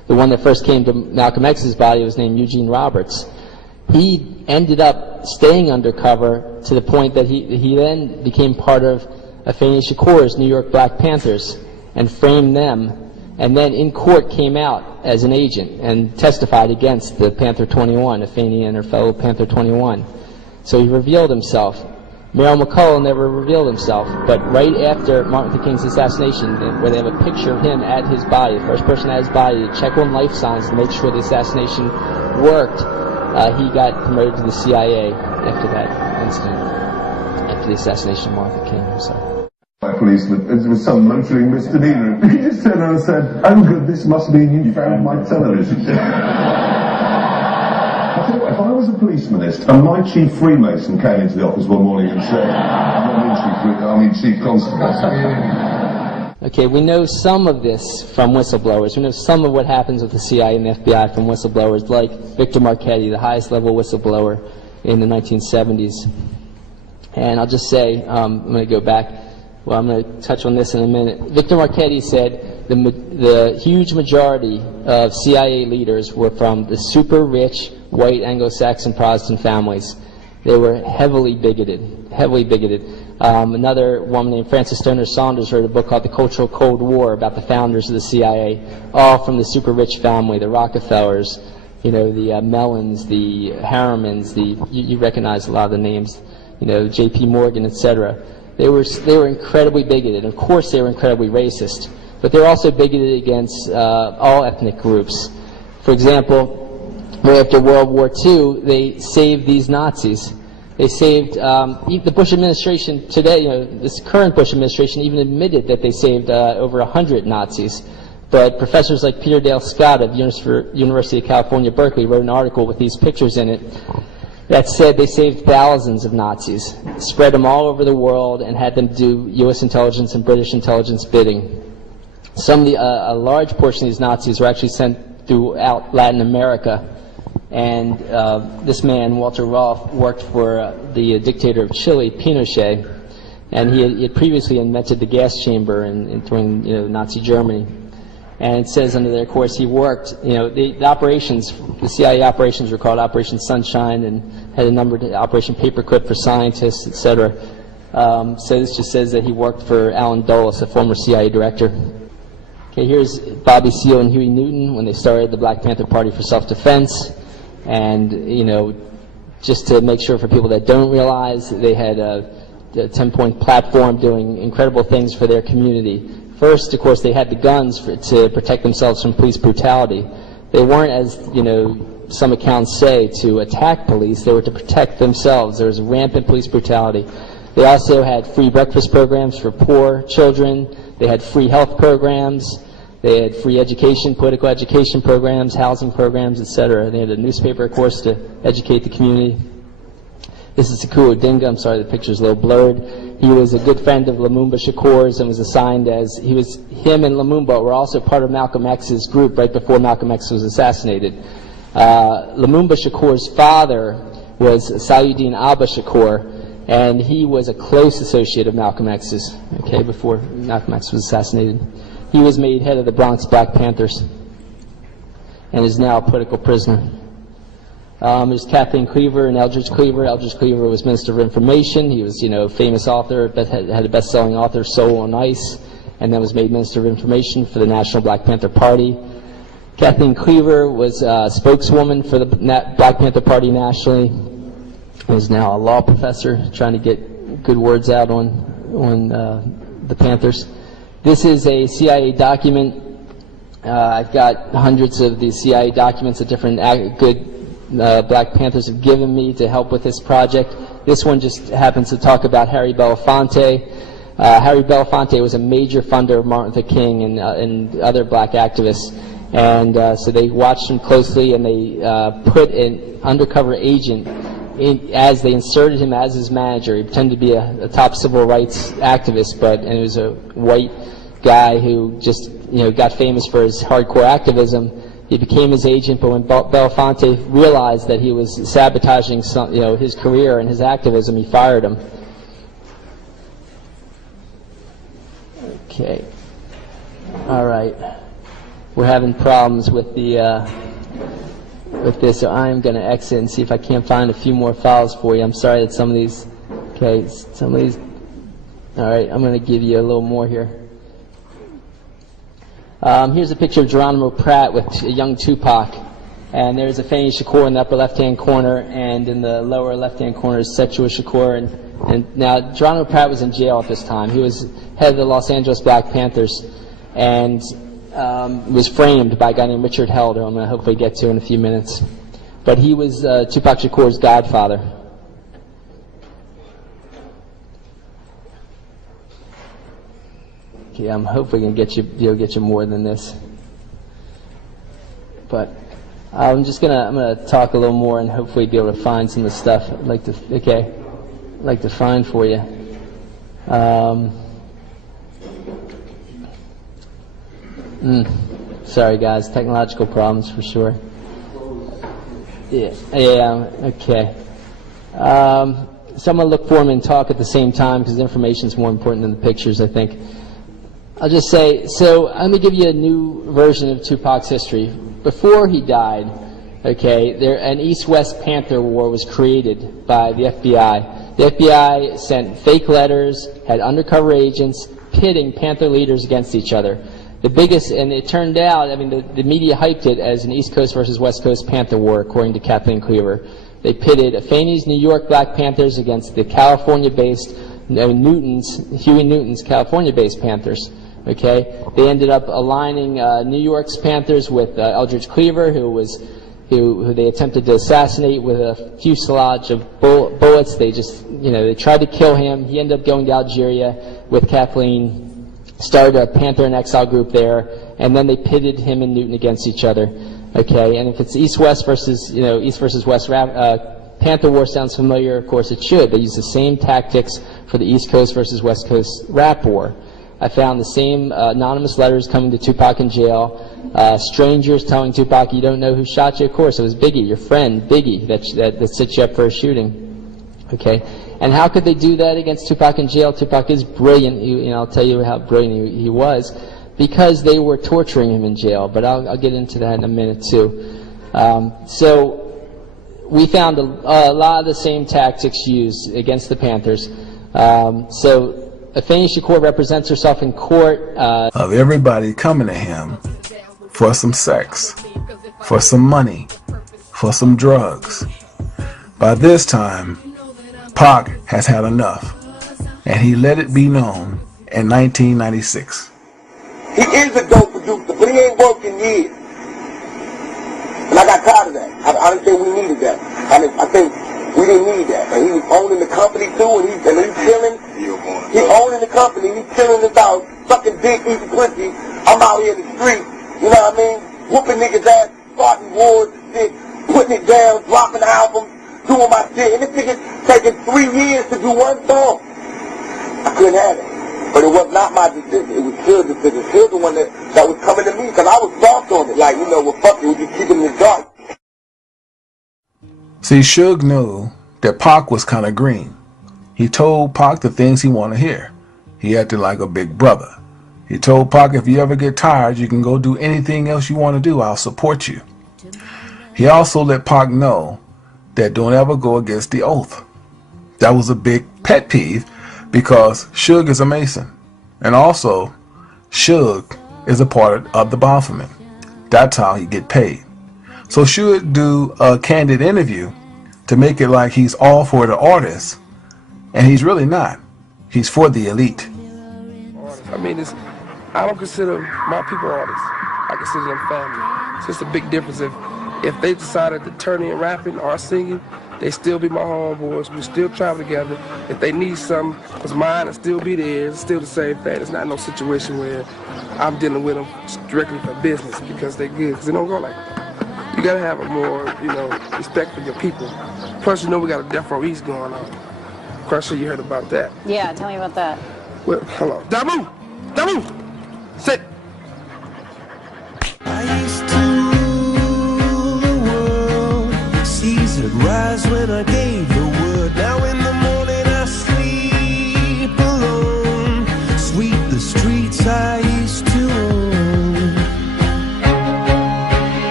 the one that first came to Malcolm X's body was named Eugene Roberts. He ended up staying undercover to the point that he then became part of Afeni Shakur's New York Black Panthers and framed them, and then in court came out as an agent and testified against the Panther 21, Afeni and her fellow Panther 21. So he revealed himself. Merrill McCullough never revealed himself, but right after Martin Luther King's assassination, where they have a picture of him at his body, the first person at his body, to check on life signs to make sure the assassination worked, he got promoted to the CIA after that incident, after the assassination of Martin Luther King. I'm sorry. My policeman, it was some motoring misdemeanor. He just turned around and said, "Oh good, this must mean you found my television." I tell you what, if I was a policemanist and my chief Freemason came into the office one morning and said, chief constable. Okay, we know some of this from whistleblowers. We know some of what happens with the CIA and the FBI from whistleblowers, like Victor Marchetti, the highest level whistleblower in the 1970s. And I'll just say, I'm going to go back. Well, I'm going to touch on this in a minute. Victor Marchetti said the huge majority of CIA leaders were from the super rich white Anglo-Saxon Protestant families. They were heavily bigoted, heavily bigoted. Another woman named Frances Stoner Saunders wrote a book called The Cultural Cold War about the founders of the CIA, all from the super rich family, the Rockefellers, you know, the Mellons, the Harrimans, you recognize a lot of the names, you know, J.P. Morgan, etc. They were incredibly bigoted. Of course, they were incredibly racist, but they were also bigoted against all ethnic groups. For example, right after World War II, they saved these Nazis. They saved the Bush administration today. You know, this current Bush administration even admitted that they saved over 100 Nazis. But professors like Peter Dale Scott of University of California, Berkeley, wrote an article with these pictures in it that said they saved thousands of Nazis, spread them all over the world, and had them do U.S. intelligence and British intelligence bidding. A large portion of these Nazis were actually sent throughout Latin America. And this man, Walter Rolfe, worked for the dictator of Chile, Pinochet, and he had previously invented the gas chamber during Nazi Germany. And it says under there, of course, he worked, the operations, the CIA operations were called Operation Sunshine, and had a number of Operation Paperclip for scientists, etc. So this just says that he worked for Alan Dulles, a former CIA director. Okay, here's Bobby Seale and Huey Newton when they started the Black Panther Party for Self-Defense. And, just to make sure for people that don't realize, they had a 10-point platform doing incredible things for their community. First, of course, they had the guns to protect themselves from police brutality. They weren't, as, some accounts say, to attack police. They were to protect themselves. There was rampant police brutality. They also had free breakfast programs for poor children. They had free health programs. They had free education, political education programs, housing programs, etc. They had a newspaper, of course, to educate the community. This is Sekou Odinga. I'm sorry, the picture's a little blurred. He was a good friend of Lumumba Shakur's and was assigned him and Lumumba were also part of Malcolm X's group right before Malcolm X was assassinated. Lumumba Shakur's father was Sayuddin Abba Shakur, and he was a close associate of Malcolm X's, okay, before Malcolm X was assassinated. He was made head of the Bronx Black Panthers and is now a political prisoner. There's Kathleen Cleaver and Eldridge Cleaver. Eldridge Cleaver was Minister of Information. He was, a famous author, had a best-selling author, Soul on Ice, and then was made Minister of Information for the National Black Panther Party. Kathleen Cleaver was a spokeswoman for the Black Panther Party nationally, and is now a law professor trying to get good words out on the Panthers. This is a CIA document. I've got hundreds of these CIA documents that different Black Panthers have given me to help with this project. This one just happens to talk about Harry Belafonte. Harry Belafonte was a major funder of Martin Luther King and other black activists. And so they watched him closely, and they put an undercover agent as they inserted him as his manager. He pretended to be a top civil rights activist, and he was a white guy who just got famous for his hardcore activism. He became his agent, but when Belafonte realized that he was sabotaging his career and his activism, he fired him. Okay. All right. we're having problems with the with this, so I'm going to exit and see if I can't find a few more files for you. I'm sorry that some of these, okay, some of these, all right, I'm going to give you a little more here. Here's a picture of Geronimo Pratt with a young Tupac, and there's Afeni Shakur in the upper left-hand corner, and in the lower left-hand corner is Sexual Shakur, and now Geronimo Pratt was in jail at this time. He was head of the Los Angeles Black Panthers, and was framed by a guy named Richard Held, who I'm going to hopefully get to in a few minutes. But he was Tupac Shakur's godfather. Okay, I'm hopefully going to get you more than this. But I'm going to talk a little more and hopefully be able to find some of the stuff I'd like to find for you. Sorry guys, technological problems for sure. Yeah, okay. So I'm going to look for them and talk at the same time because the information is more important than the pictures, I think. I'll just say, so let me give you a new version of Tupac's history. Before he died, okay, an East-West Panther War was created by the FBI. The FBI sent fake letters, had undercover agents pitting Panther leaders against each other. The biggest, and it turned out, I mean, the media hyped it as an East Coast versus West Coast Panther War, according to Kathleen Cleaver. They pitted Afeni's New York Black Panthers against the California-based Huey Newton's California-based Panthers. Okay, they ended up aligning New York's Panthers with Eldridge Cleaver, who they attempted to assassinate with a fuselage of bullets. They just, they tried to kill him. He ended up going to Algeria with Kathleen, started a Panther in Exile group there, and then they pitted him and Newton against each other. Okay, and if it's East-West versus, East versus West Panther War sounds familiar, of course it should. They use the same tactics for the East Coast versus West Coast rap war. I found the same anonymous letters coming to Tupac in jail, strangers telling Tupac, you don't know who shot you? Of course, it was Biggie, your friend, Biggie, that set you up for a shooting. Okay, and how could they do that against Tupac in jail? Tupac is brilliant, I'll tell you how brilliant he was, because they were torturing him in jail, but I'll get into that in a minute too. So we found a lot of the same tactics used against the Panthers. So Afeni Shakur represents herself in court. Of everybody coming to him for some sex, for some money, for some drugs. By this time, Pac has had enough, and he let it be known in 1996. He is a dope producer, but he ain't worked in years. And I got tired of that. I didn't think we needed that. I think we didn't need that. And he was owning the company too, and he's chilling. He owning the company, he's chilling his house, sucking dick, eating pussy. I'm out here in the street, you know what I mean? Whooping niggas' ass, starting wars and shit, putting it down, dropping albums, doing my shit. And this nigga's taking 3 years to do one song. I couldn't have it. But it was not my decision, it was Suge's decision. Suge the one that was coming to me, because I was soft on it. Like, well, fuck it, we just keep it in the dark. See, Suge knew that Pac was kind of green. He told Pac the things he wanted to hear. He acted like a big brother. He told Pac, if you ever get tired, you can go do anything else you want to do. I'll support you. He also let Pac know that don't ever go against the oath. That was a big pet peeve because Suge is a Mason. And also, Suge is a part of the Baphomet. That's how he get paid. So Suge do a candid interview to make it like he's all for the artists. And he's really not. He's for the elite. I mean, I don't consider my people artists. I consider them family. It's just a big difference. If they decided to turn in rapping or singing, they still be my homeboys. We still travel together. If they need something, it's mine, it'll still be theirs. It's still the same thing. It's not no situation where I'm dealing with them strictly for business because they're good. Because they don't go like that. You gotta have a more, respect for your people. Plus, we got a Death Row East going on. Crusher, you heard about that. Yeah, tell me about that. Well, hello. Damu! Damu! Sit! I used to rule the world. Seas would rise when I gave the word. Now in the morning I sleep alone. Sweep the streets I used to own.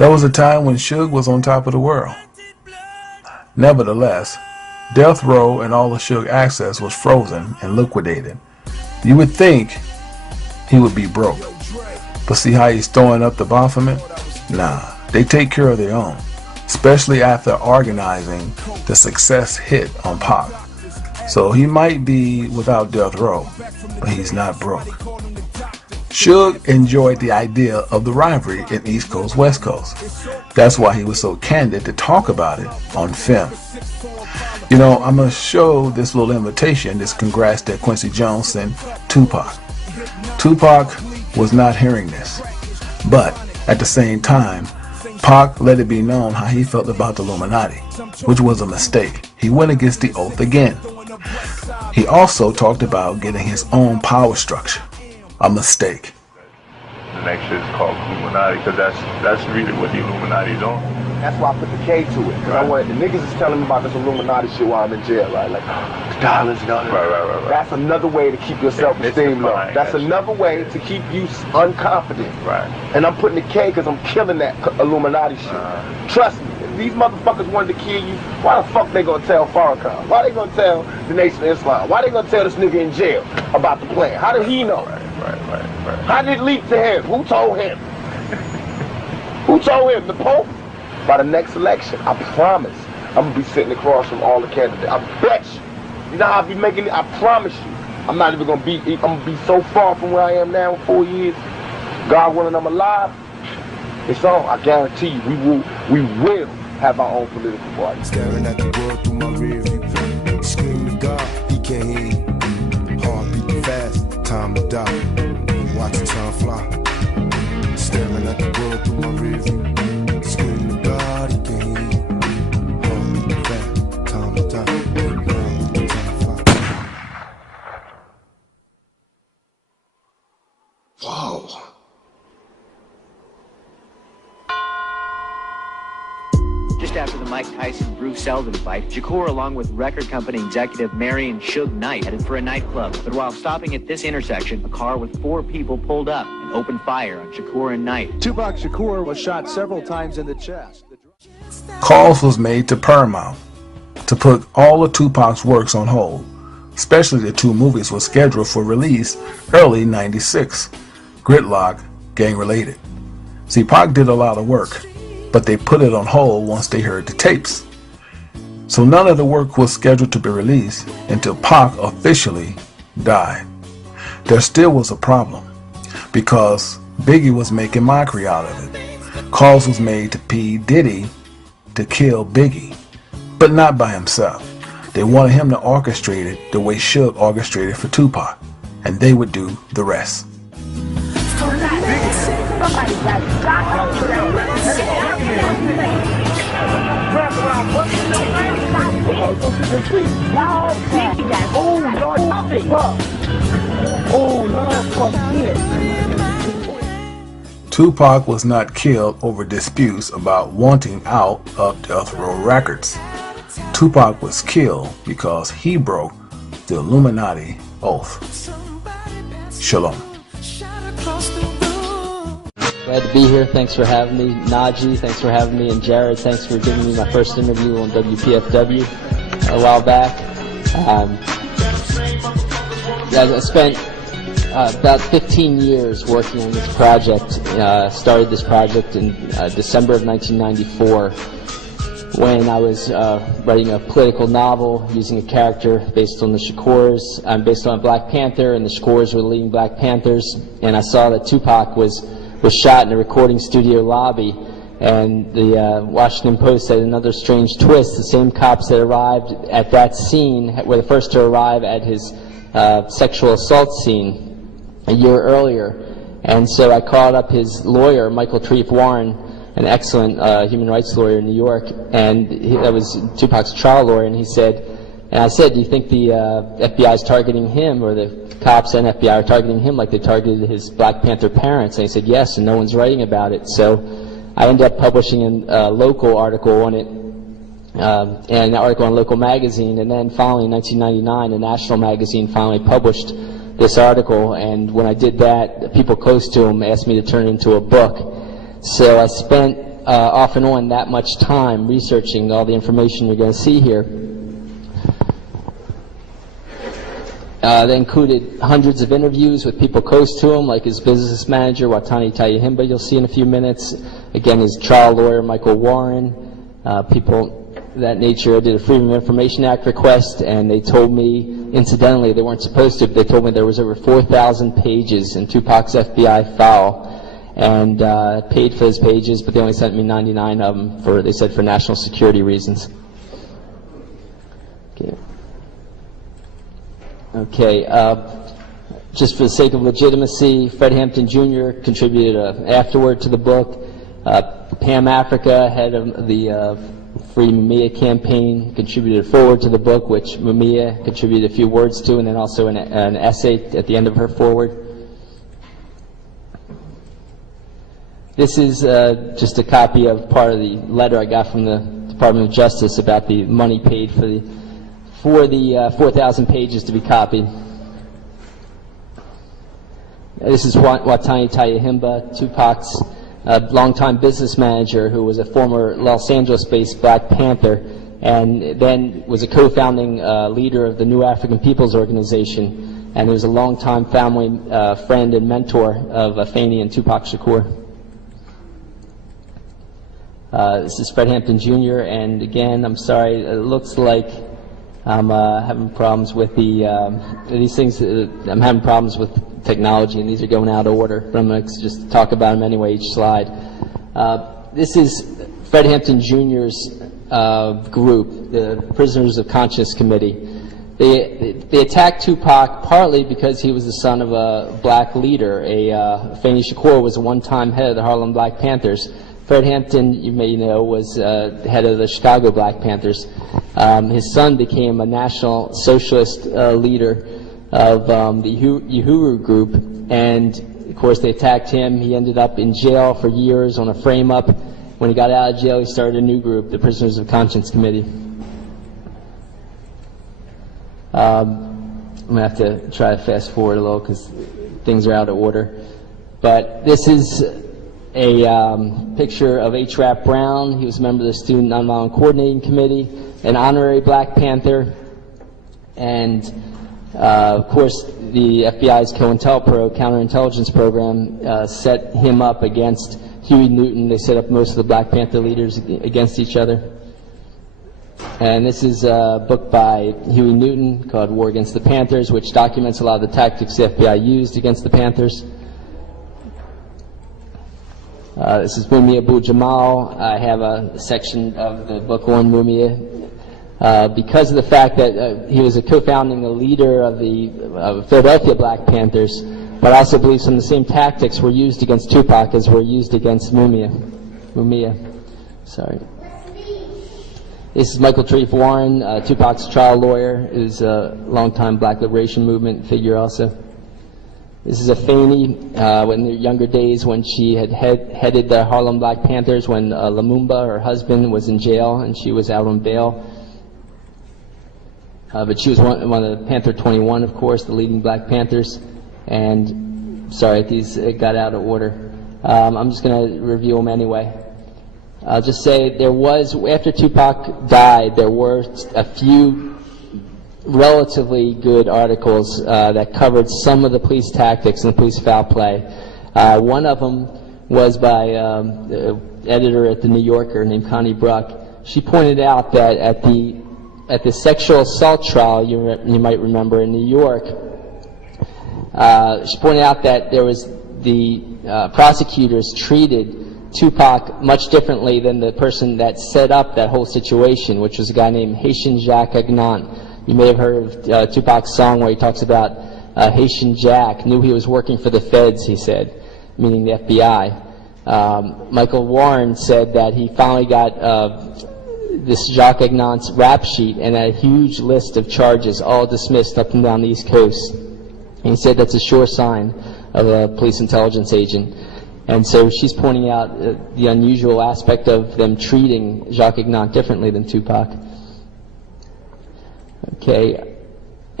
There was a time when Suge was on top of the world. Nevertheless, death row and all the Suge access was frozen and liquidated. You would think he would be broke. But see how he's throwing up the Baphomet? Nah, they take care of their own. Especially after organizing the success hit on Pac. So he might be without death row, but he's not broke. Suge enjoyed the idea of the rivalry in East Coast, West Coast. That's why he was so candid to talk about it on film. You know, I'm going to show this little invitation, this congrats that Quincy Jones sent Tupac. Tupac was not hearing this, but at the same time, Pac let it be known how he felt about the Illuminati, which was a mistake. He went against the oath again. He also talked about getting his own power structure, a mistake. The next shit is called Killuminati, because that's really what the Illuminati's on. That's why I put the K to it. Because I wanted, the niggas is telling me about this Illuminati shit while I'm in jail, right? Like, dollars. Right. That's another way to keep your self-esteem low. That's another way to keep you unconfident. Right. And I'm putting the K because I'm killing that Illuminati shit. Trust me, if these motherfuckers wanted to kill you, why the fuck they gonna tell Farrakhan? Why they gonna tell the Nation of Islam? Why they gonna tell this nigga in jail about the plan? How did he know? Right. How did it leak to him? Who told him? Who told him? The Pope? By the next election, I promise, I'm gonna be sitting across from all the candidates. I bet you. You know how I be making it? I promise you. I'm not even gonna be, I'm gonna be so far from where I am now in 4 years. God willing, I'm alive. It's on. I guarantee you, we will have our own political party. Staring at the world through my rear view. Scream to God, he can't hear you. Heart beating fast, time to die. Watch the time fly. Staring at the world through my rear view. Scream to God, he can't hear you. Heart beating fast, time to die. Watch the time fly. Whoa. Just after the Mike Tyson-Bruce Seldon fight, Shakur, along with record company executive Marion Suge Knight, headed for a nightclub. But while stopping at this intersection, a car with 4 people pulled up and opened fire on Shakur and Knight. Tupac Shakur was shot several times in the chest. Calls was made to Paramount to put all of Tupac's works on hold, especially the 2 movies were scheduled for release early '96, Gridlock, Gang Related. See, Pac did a lot of work, but they put it on hold once they heard the tapes. So none of the work was scheduled to be released until Pac officially died. There still was a problem, because Biggie was making mockery out of it. Calls was made to P. Diddy to kill Biggie, but not by himself. They wanted him to orchestrate it the way Suge orchestrated for Tupac, and they would do the rest. Tupac was not killed over disputes about wanting out of Death Row Records. Tupac was killed because he broke the Illuminati oath. Shalom. Glad to be here. Thanks for having me. Najee, thanks for having me. And Jared, thanks for giving me my first interview on WPFW a while back. I spent about 15 years working on this project. Started this project in December of 1994 when I was writing a political novel using a character based on the Shakurs. Based on Black Panther, and the Shakurs were the leading Black Panthers. And I saw that Tupac was shot in a recording studio lobby, and the Washington Post had another strange twist. The same cops that arrived at that scene were the first to arrive at his sexual assault scene a year earlier. And so I called up his lawyer, Michael Treef Warren, an excellent human rights lawyer in New York, and that was Tupac's trial lawyer, and he said, and I said, do you think the FBI is targeting him, or the cops and FBI are targeting him like they targeted his Black Panther parents? And he said, yes, and no one's writing about it. So I ended up publishing a local article on it, and an article on a local magazine, and then finally in 1999, a national magazine finally published this article, and when I did that, people close to him asked me to turn it into a book. So I spent off and on that much time researching all the information you're going to see here. They included hundreds of interviews with people close to him, like his business manager, Watani Tayahimba, you'll see in a few minutes. Again, his trial lawyer, Michael Warren, people of that nature. I did a Freedom of Information Act request, and they told me, incidentally, they weren't supposed to, but they told me there was over 4,000 pages in Tupac's FBI file, and paid for those pages, but they only sent me 99 of them, for, they said, for national security reasons. Okay, just for the sake of legitimacy, Fred Hampton Jr. contributed an afterword to the book. Pam Africa, head of the Free Mumia campaign, contributed a foreword to the book, which Mumia contributed a few words to, and then also an essay at the end of her foreword. This is just a copy of part of the letter I got from the Department of Justice about the money paid for the 4,000 pages to be copied. This is Watani Tayahimba, Tupac's longtime business manager, who was a former Los Angeles-based Black Panther, and then was a co-founding leader of the New African Peoples Organization, and he was a longtime family friend and mentor of Afeni and Tupac Shakur. This is Fred Hampton Jr., and again, I'm sorry, it looks like I'm having problems with these things. I'm having problems with technology, and these are going out of order, but I'm going to just talk about them anyway, each slide. This is Fred Hampton Jr.'s group, the Prisoners of Conscience Committee. They attacked Tupac partly because he was the son of a black leader. Afeni Shakur was a one-time head of the Harlem Black Panthers. Fred Hampton, you may know, was head of the Chicago Black Panthers. His son became a national socialist leader of the Uhuru group, and of course they attacked him. He ended up in jail for years on a frame-up. When he got out of jail, he started a new group, the Prisoners of Conscience Committee. I'm going to have to try to fast forward a little because things are out of order. But this is a picture of H. Rap Brown. He was a member of the Student Nonviolent Coordinating Committee, an honorary Black Panther, and of course the FBI's COINTELPRO counterintelligence program set him up against Huey Newton. They set up most of the Black Panther leaders against each other. And this is a book by Huey Newton called War Against the Panthers, which documents a lot of the tactics the FBI used against the Panthers. This is Mumia Abu-Jamal. I have a section of the book on Mumia. Because of the fact that he was a co-founding leader of the Philadelphia Black Panthers, but I also believe some of the same tactics were used against Tupac as were used against Mumia. Sorry. This is Michael Treef Warren, Tupac's trial lawyer, who's a longtime Black Liberation Movement figure also. This is Afeni, in their younger days when she had headed the Harlem Black Panthers when Lumumba, her husband, was in jail and she was out on bail. But she was one of the Panther 21, of course, the leading Black Panthers. And, sorry, these got out of order. I'm just going to review them anyway. I'll just say there was, after Tupac died, there were a few relatively good articles that covered some of the police tactics and the police foul play. One of them was by an editor at the New Yorker named Connie Bruck. She pointed out that at the sexual assault trial, you might remember in New York, she pointed out that there was the prosecutors treated Tupac much differently than the person that set up that whole situation, which was a guy named Haitian Jacques Agnant. You may have heard of Tupac's song where he talks about Haitian Jack knew he was working for the feds, he said, meaning the FBI. Michael Warren said that he finally got this Jacques Agnant's rap sheet and a huge list of charges, all dismissed up and down the East Coast. And he said that's a sure sign of a police intelligence agent. And so she's pointing out the unusual aspect of them treating Jacques Agnant differently than Tupac. Okay,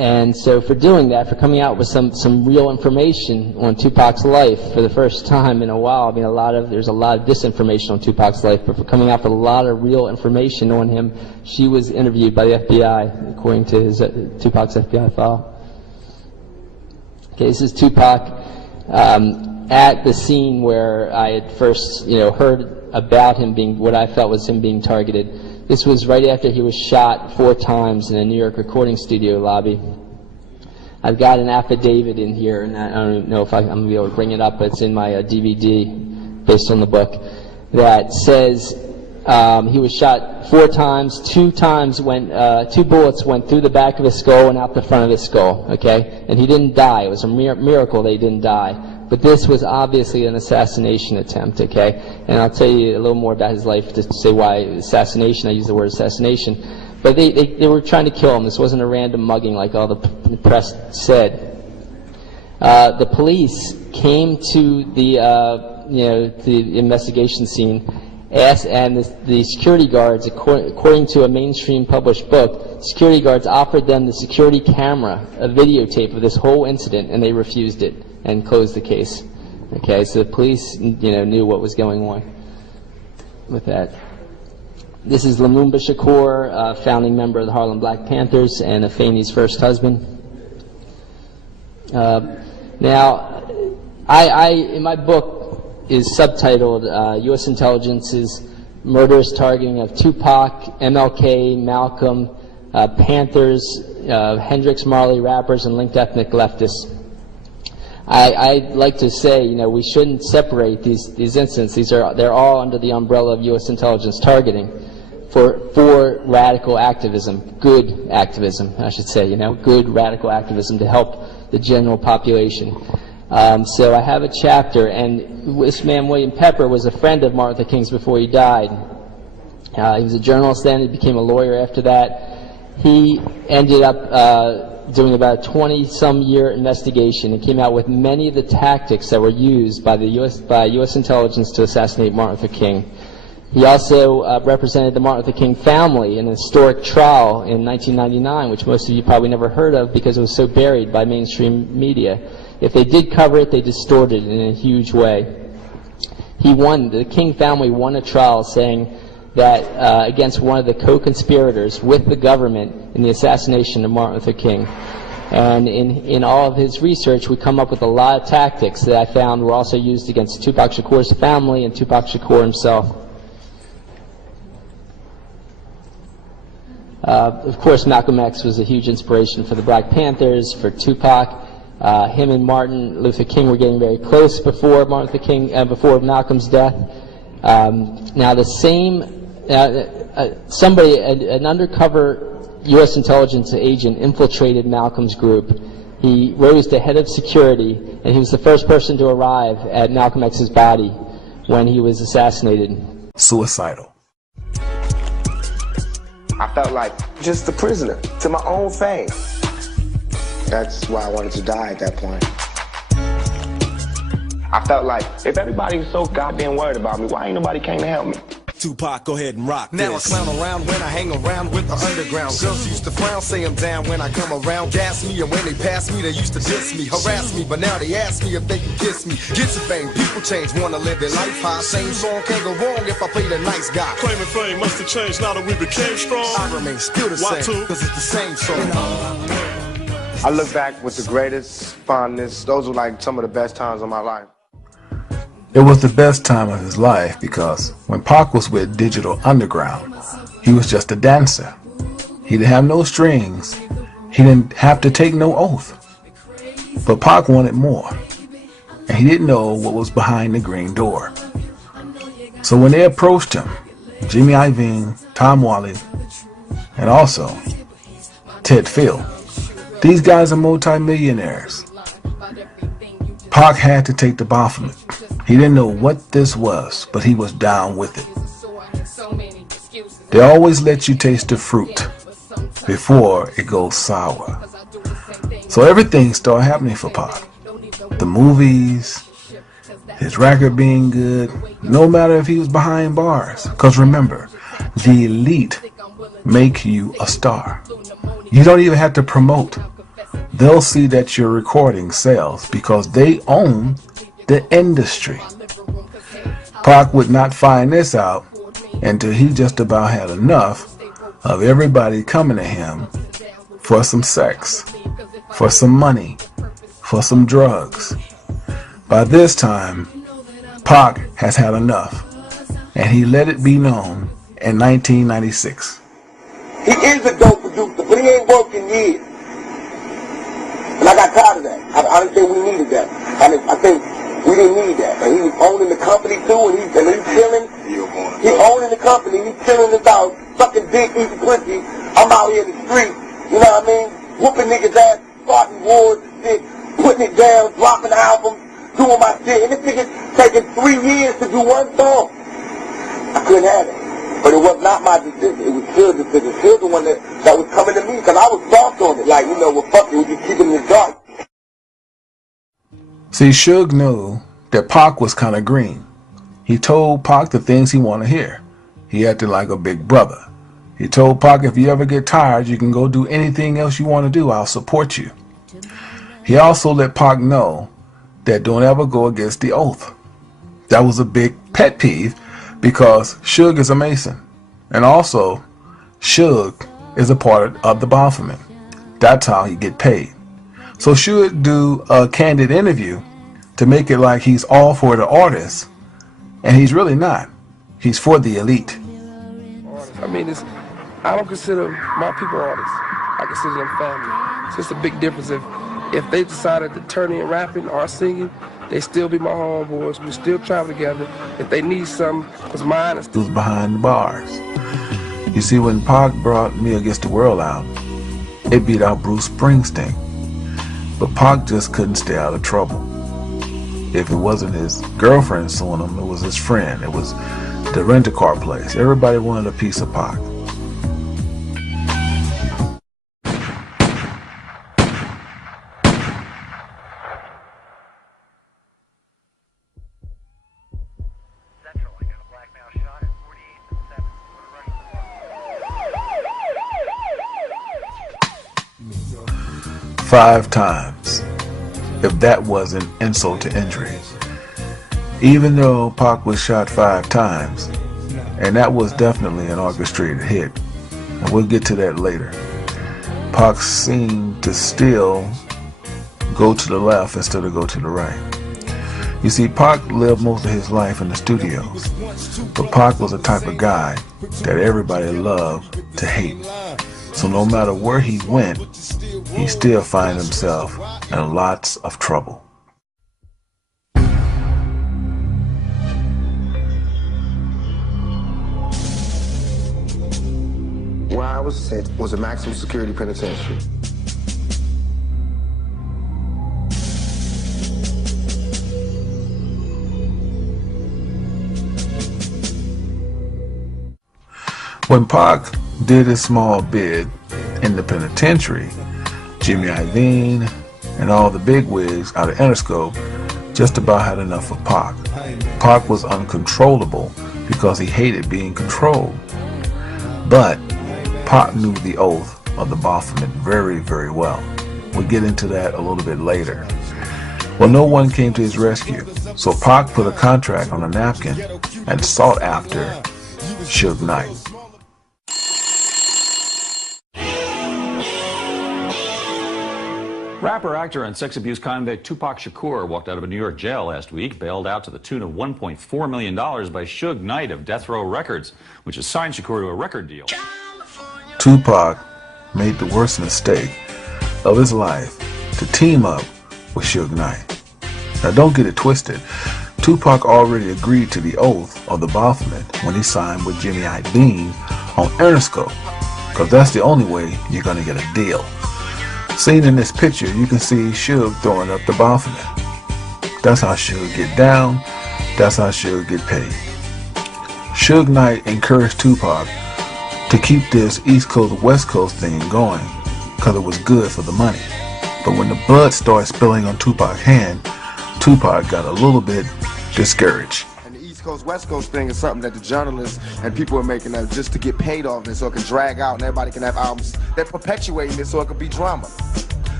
And so for doing that, for coming out with some real information on Tupac's life for the first time in a while, I mean, there's a lot of disinformation on Tupac's life, but for coming out with a lot of real information on him, she was interviewed by the FBI, according to Tupac's FBI file. Okay, this is Tupac at the scene where I had first, heard about him being, what I felt was him being targeted. This was right after he was shot 4 times in a New York recording studio lobby. I've got an affidavit in here, and I don't know if I'm going to be able to bring it up, but it's in my DVD based on the book, that says he was shot 4 times, 2 bullets went through the back of his skull and out the front of his skull, okay? And he didn't die. It was a miracle that he didn't die. But this was obviously an assassination attempt, okay? And I'll tell you a little more about his life to say why assassination. I use the word assassination. But they were trying to kill him. This wasn't a random mugging like all the press said. The police came to the investigation scene, and the security guards, according to a mainstream published book, security guards offered them the security camera, a videotape of this whole incident, and they refused it and closed the case. Okay, so the police, knew what was going on with that. This is Tupac Shakur, founding member of the Harlem Black Panthers and Afeni's first husband. Now, in my book is subtitled U.S. Intelligence's Murderous Targeting of Tupac, MLK, Malcolm, Panthers, Hendrix, Marley, rappers, and linked ethnic leftists. I'd like to say, we shouldn't separate these incidents. They're all under the umbrella of U.S. intelligence targeting for radical activism, good activism, I should say, good radical activism to help the general population. So I have a chapter, and this man, William Pepper, was a friend of Martin Luther King's before he died. He was a journalist then, he became a lawyer after that. He ended up doing about a 20-some-year investigation and came out with many of the tactics that were used by U.S. intelligence to assassinate Martin Luther King. He also represented the Martin Luther King family in a historic trial in 1999, which most of you probably never heard of because it was so buried by mainstream media. If they did cover it, they distorted it in a huge way. The King family won a trial saying that against one of the co-conspirators with the government in the assassination of Martin Luther King. And in all of his research, we come up with a lot of tactics that I found were also used against Tupac Shakur's family and Tupac Shakur himself. Of course, Malcolm X was a huge inspiration for the Black Panthers, for Tupac. Him and Martin Luther King were getting very close before before Malcolm's death. Now, the same an undercover U.S. intelligence agent infiltrated Malcolm's group. He rose to head of security, and he was the first person to arrive at Malcolm X's body when he was assassinated. Suicidal. I felt like just a prisoner to my own fame. That's why I wanted to die at that point. I felt like if everybody was so goddamn worried about me, why ain't nobody came to help me? Tupac, go ahead and rock now this. I clown around when I hang around with the underground. Girls used to frown, say I'm down when I come around. Gas me, and when they pass me, they used to diss me, harass me. But now they ask me if they can kiss me. Get your fame, people change, wanna live their life high. Same song can't go wrong if I play the nice guy. Claiming fame must have changed now that we became strong. I remain still the same, cause it's the same song. I look back with the greatest fondness. Those were like some of the best times of my life. It was the best time of his life because when Pac was with Digital Underground, he was just a dancer. He didn't have no strings. He didn't have to take no oath. But Pac wanted more, and he didn't know what was behind the green door. So when they approached him, Jimmy Iovine, Tom Whalley, and also Ted Field, these guys are multi-millionaires. Pac had to take the Baphomet. He didn't know what this was, but he was down with it. They always let you taste the fruit before it goes sour. So everything started happening for Pac. The movies, his record being good, no matter if he was behind bars. Because remember, the elite make you a star. You don't even have to promote. they'll see that your recording sells because they own the industry. Pac would not find this out until he just about had enough of everybody coming to him for some sex, for some money, for some drugs. By this time, Pac has had enough, and he let it be known in 1996. He is a dope producer, but he ain't worked in years. And I got tired of that. I didn't think we needed that. I think we didn't need that. And he was owning the company too, and he's chilling. He owning the company, he's chilling his house, sucking dick, eating pussy. I'm out here in the street, you know what I mean? Whooping niggas' ass, starting wars and shit, putting it down, dropping albums, doing my shit. And this nigga taking 3 years to do one song. I couldn't have it. But it was not my decision. It was Suge's decision. Suge the one that was coming to me, because I was soft on it. Like, you know, well, fuck it, we just keep it in the dark. See, Suge knew that Pac was kind of green. He told Pac the things he wanted to hear. He acted like a big brother. He told Pac, if you ever get tired, you can go do anything else you want to do. I'll support you. He also let Pac know that don't ever go against the oath. That was a big pet peeve because Suge is a Mason. And also, Suge is a part of the Baphomet. That's how he get paid. So Suge do a candid interview to make it like he's all for the artists, and he's really not. He's for the elite. I mean, I don't consider my people artists. I consider them family. It's just a big difference. If they decided to turn in rapping or singing, they still be my homeboys. We still travel together. If they need something, because mine is who's behind the bars. You see, when Pac brought Me Against the World out, it beat out Bruce Springsteen. But Pac just couldn't stay out of trouble. If it wasn't his girlfriend suing him, it was his friend. It was the rent-a-car place. Everybody wanted a piece of Pac. Five times, if that wasn't insult to injury. Even though Pac was shot 5 times, and that was definitely an orchestrated hit, and we'll get to that later, Pac seemed to still go to the left instead of go to the right. You see, Pac lived most of his life in the studios, but Pac was the type of guy that everybody loved to hate. So no matter where he went, he still found himself in lots of trouble. Where I was sent was a maximum security penitentiary. When Pac did his small bid in the penitentiary, Jimmy Iovine and all the bigwigs out of Interscope just about had enough of Pac. Pac was uncontrollable because he hated being controlled. But Pac knew the oath of the Baphomet very, very well. We'll get into that a little bit later. Well, no one came to his rescue, so Pac put a contract on a napkin and sought after Suge Knight. Rapper, actor, and sex abuse convict Tupac Shakur walked out of a New York jail last week, bailed out to the tune of $1.4 million by Suge Knight of Death Row Records, which has signed Shakur to a record deal. Tupac made the worst mistake of his life to team up with Suge Knight. Now don't get it twisted. Tupac already agreed to the oath of the Baphomet when he signed with Jimmy Iovine on Interscope, because that's the only way you're going to get a deal. Seen in this picture, you can see Suge throwing up the Baphomet. That's how Suge get down. That's how Suge get paid. Suge Knight encouraged Tupac to keep this East Coast West Coast thing going because it was good for the money. But when the blood started spilling on Tupac's hand, Tupac got a little bit discouraged. And the East Coast West Coast thing is something that the journalists and people are making that just to get paid off it so it can drag out and everybody can have albums. They're perpetuating it so it can be drama.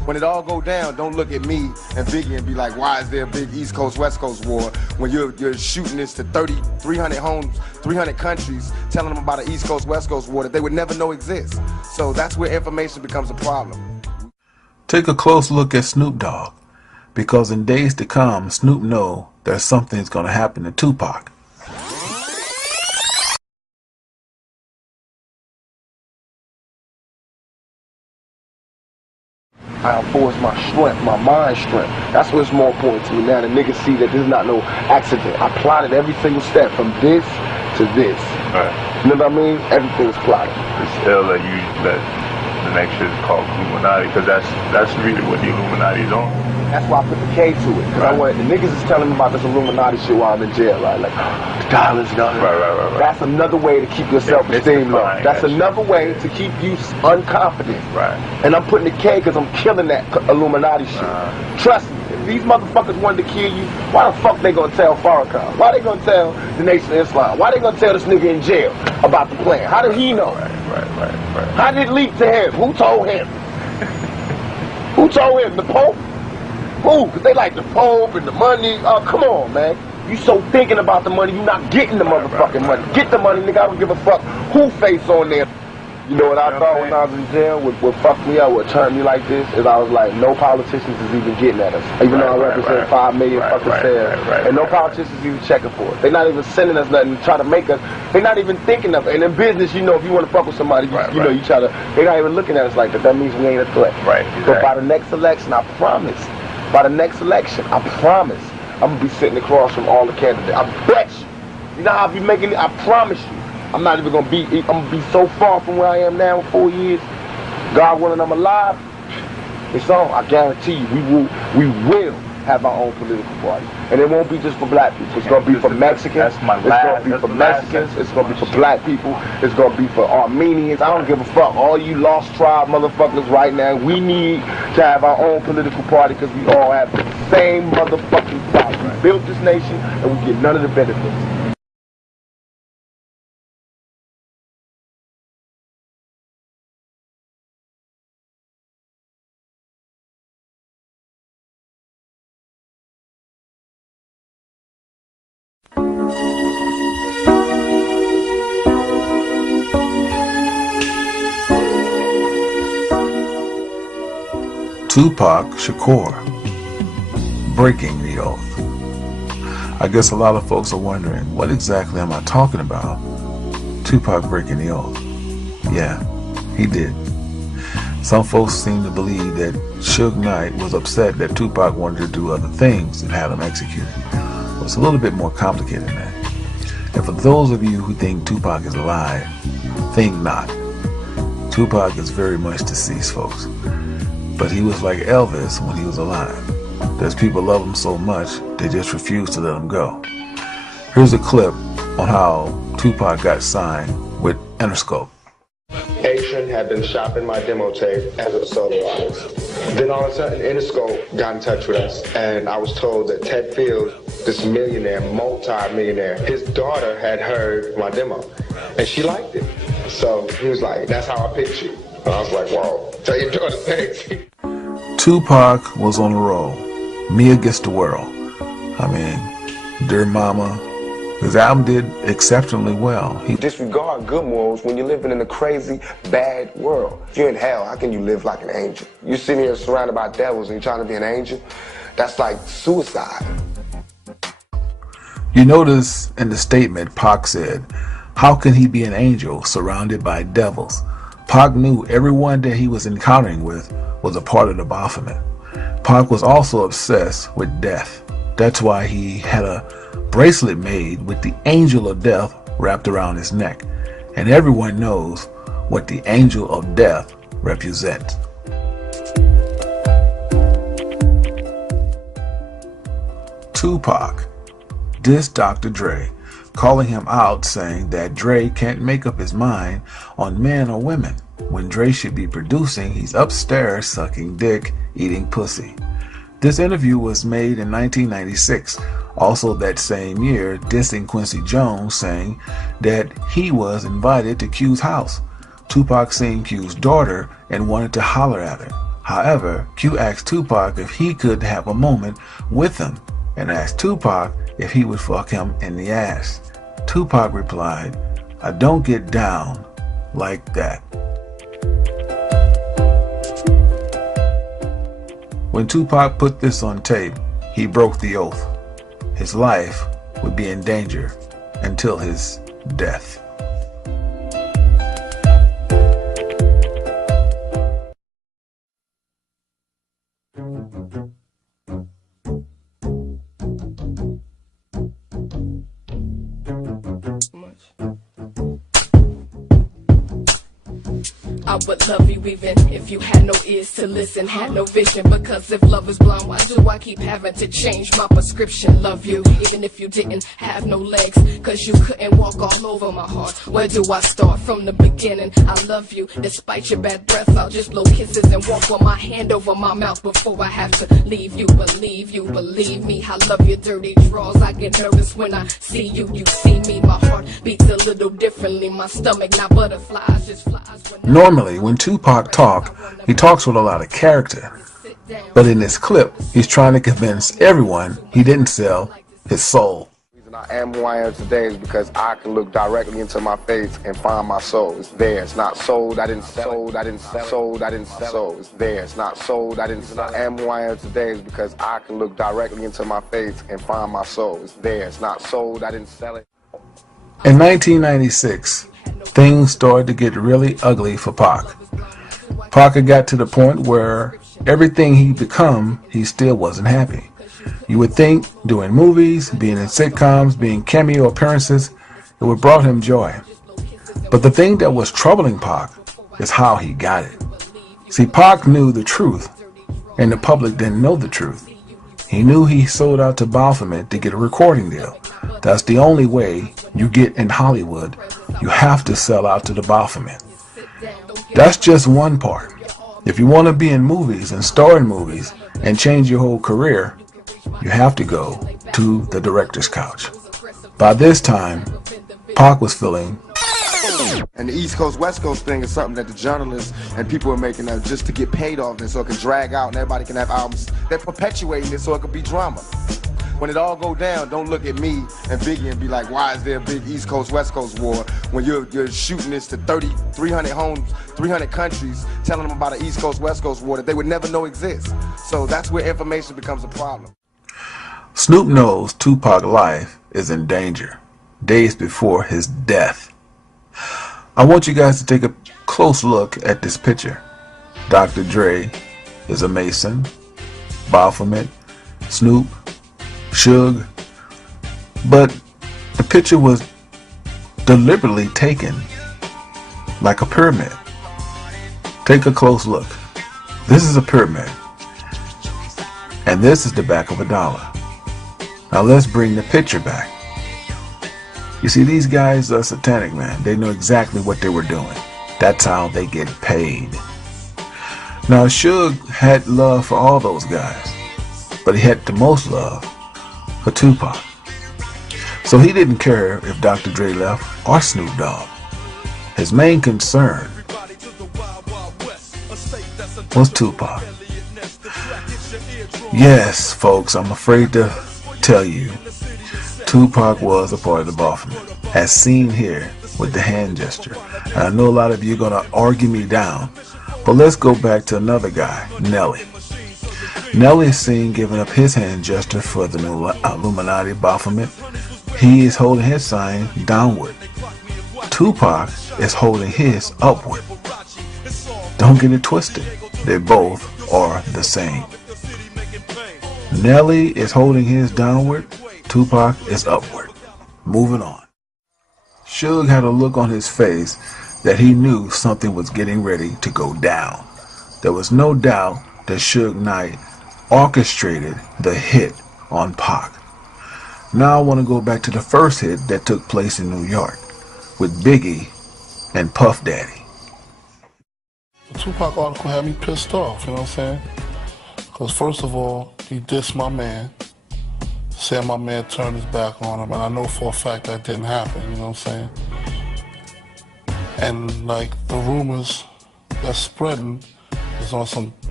When it all go down, don't look at me and Biggie and be like, why is there a big East Coast, West Coast war when you're shooting this to 300 homes, 300 countries, telling them about an East Coast, West Coast war that they would never know exists. So that's where information becomes a problem. Take a close look at Snoop Dogg, because in days to come, Snoop know that something's going to happen to Tupac. I enforce my strength, my mind strength. That's what's more important to me now. The niggas see that this is not no accident. I plotted every single step from this to this. Right. You know what I mean? Everything was plotted. It's still that the next shit is called Killuminati, because that's really what the Illuminati is on. That's why I put the K to it. Because I wanted, the niggas is telling me about this Illuminati shit while I'm in jail, right? Like, the dollar's gone. Right. That's another way to keep your self-esteem low. That's another way to keep you unconfident. Right. And I'm putting the K because I'm killing that Illuminati shit. Trust me, if these motherfuckers wanted to kill you, why the fuck they gonna tell Farrakhan? Why they gonna tell the Nation of Islam? Why they gonna tell this nigga in jail about the plan? How did he know? Right. How did it leak to him? Who told him? Who told him? The Pope? Who? Because they like the Pope and the money. Oh, come on, man. You so thinking about the money, you not getting the motherfucking money. Get the money, nigga. I don't give a fuck who face on there. You know what I thought when I was in jail? What fucked me up, what turned me like this, is I was like, no politicians is even getting at us. Even though I represent 5 million fucking shares. And no politicians even checking for us. They're not even sending us nothing to try to make us. They're not even thinking of it. And in business, you know, if you want to fuck with somebody, you know, you try to, they're not even looking at us like that. That means we ain't a threat. Right. But by the next election, I promise, by the next election, I promise, I'm going to be sitting across from all the candidates. I bet you. You know how I be making it? I promise you. I'm not even going to be, I'm going to be so far from where I am now in 4 years. God willing, I'm alive. It's on. I guarantee you, we will have our own political party. And it won't be just for black people. It's going to be for Mexicans. It's going to be for Mexicans. It's going to be for black people. It's going to be for Armenians. I don't give a fuck. All you lost tribe motherfuckers right now, we need to have our own political party because we all have the same motherfucking problem. We built this nation and we get none of the benefits. Tupac Shakur, breaking the oath. I guess a lot of folks are wondering, what exactly am I talking about? Tupac breaking the oath. Yeah, he did. Some folks seem to believe that Suge Knight was upset that Tupac wanted to do other things and had him executed. Well, it's a little bit more complicated than that. And for those of you who think Tupac is alive, think not. Tupac is very much deceased, folks. But he was like Elvis when he was alive. There's people love him so much, they just refuse to let him go. Here's a clip on how Tupac got signed with Interscope. Atron had been shopping my demo tape as a solo artist. Then all of a sudden, Interscope got in touch with us, and I was told that Ted Fields, this millionaire, multi-millionaire, his daughter had heard my demo, and she liked it. So he was like, that's how I picked you. And I was like, whoa, tell your daughter thanks. Tupac was on a roll. Me Against the World. I mean, Dear Mama. His album did exceptionally well. He disregard good morals when you're living in a crazy, bad world. If you're in hell, how can you live like an angel? You're sitting here surrounded by devils and you're trying to be an angel? That's like suicide. You notice in the statement Pac said, how can he be an angel surrounded by devils? Pac knew everyone that he was encountering with was a part of the Baphomet. Pac was also obsessed with death. That's why he had a bracelet made with the angel of death wrapped around his neck. And everyone knows what the angel of death represents. Tupac dissed Dr. Dre, calling him out, saying that Dre can't make up his mind on men or women. When Dre should be producing, he's upstairs sucking dick, eating pussy. This interview was made in 1996. Also that same year, dissing Quincy Jones, saying that he was invited to Q's house. Tupac seen Q's daughter and wanted to holler at her. However, Q asked Tupac if he could have a moment with him and asked Tupac if he would fuck him in the ass. Tupac replied, "I don't get down like that." When Tupac put this on tape, he broke the oath. His life would be in danger until his death. I would love you even if you had no ears to listen, had no vision. Because if love is blind, why do I keep having to change my prescription? Love you even if you didn't have no legs, cause you couldn't walk all over my heart. Where do I start from the beginning? I love you despite your bad breath. I'll just blow kisses and walk with my hand over my mouth before I have to leave you. Believe me, I love your dirty draws. I get nervous when I see you, you see me. My heart beats a little differently. My stomach not butterflies, just flies. Normally, when Tupac talks, he talks with a lot of character. But in this clip, he's trying to convince everyone he didn't sell his soul. The reason I am who I am today is because I can look directly into my face and find my soul. It's there. It's not sold. I didn't sell it. I didn't sell it. I didn't sell it. It's there. It's not sold. I didn't sell it. I am who I am today is because I can look directly into my face and find my soul. It's there. It's not sold. I didn't sell it. In 1996, things started to get really ugly for Pac. Pac had got to the point where everything he'd become, he still wasn't happy. You would think doing movies, being in sitcoms, being cameo appearances, it would brought him joy. But the thing that was troubling Pac is how he got it. See, Pac knew the truth, and the public didn't know the truth. He knew he sold out to Baphomet to get a recording deal. That's the only way you get in Hollywood. You have to sell out to the Baphomet. That's just one part. If you want to be in movies and star in movies and change your whole career, you have to go to the director's couch. By this time, Pac was feeling. And the East Coast, West Coast thing is something that the journalists and people are making just to get paid off this so it can drag out and everybody can have albums. They're perpetuating it so it could be drama. When it all go down, don't look at me and Biggie and be like, why is there a big East Coast, West Coast war when you're shooting this to 300 homes, 300 countries, telling them about an East Coast, West Coast war that they would never know exists. So that's where information becomes a problem. Snoop knows Tupac's life is in danger, days before his death. I want you guys to take a close look at this picture. Dr. Dre is a Mason, Baphomet, Snoop, Suge, but the picture was deliberately taken like a pyramid. Take a close look. This is a pyramid, and this is the back of a dollar. Now let's bring the picture back. You see, these guys are satanic, man. They know exactly what they were doing. That's how they get paid. Now Suge had love for all those guys, but he had the most love for Tupac. So he didn't care if Dr. Dre left or Snoop Dogg. His main concern was Tupac. Yes, folks, I'm afraid to tell you, Tupac was a part of the Baphomet, as seen here with the hand gesture. And I know a lot of you are going to argue me down, but let's go back to another guy, Nelly. Nelly is seen giving up his hand gesture for the new Illuminati Baphomet. He is holding his sign downward. Tupac is holding his upward. Don't get it twisted. They both are the same. Nelly is holding his downward. Tupac is upward. Moving on. Suge had a look on his face that he knew something was getting ready to go down. There was no doubt that Suge Knight orchestrated the hit on Pac. Now I want to go back to the first hit that took place in New York with Biggie and Puff Daddy. The Tupac article had me pissed off, you know what I'm saying? Because first of all, he dissed my man, said my man turned his back on him, and I know for a fact that didn't happen, you know what I'm saying? And like the rumors that's spreading is on some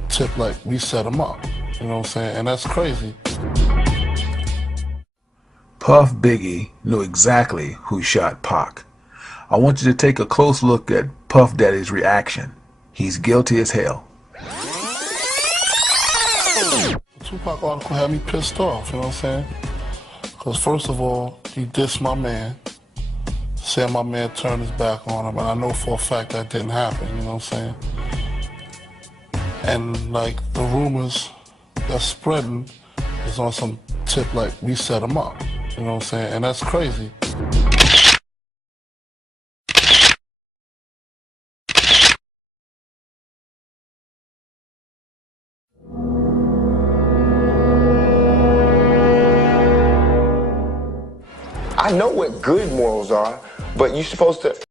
tip like we set him up. You know what I'm saying? And that's crazy. Puff Biggie knew exactly who shot Pac. I want you to take a close look at Puff Daddy's reaction. He's guilty as hell. The Tupac article had me pissed off, you know what I'm saying? Because first of all, he dissed my man, said my man turned his back on him, and I know for a fact that didn't happen, you know what I'm saying? And like the rumors that's spreading is on some tip like we set him up, you know what I'm saying? And that's crazy. I know what good morals are, but you're supposed to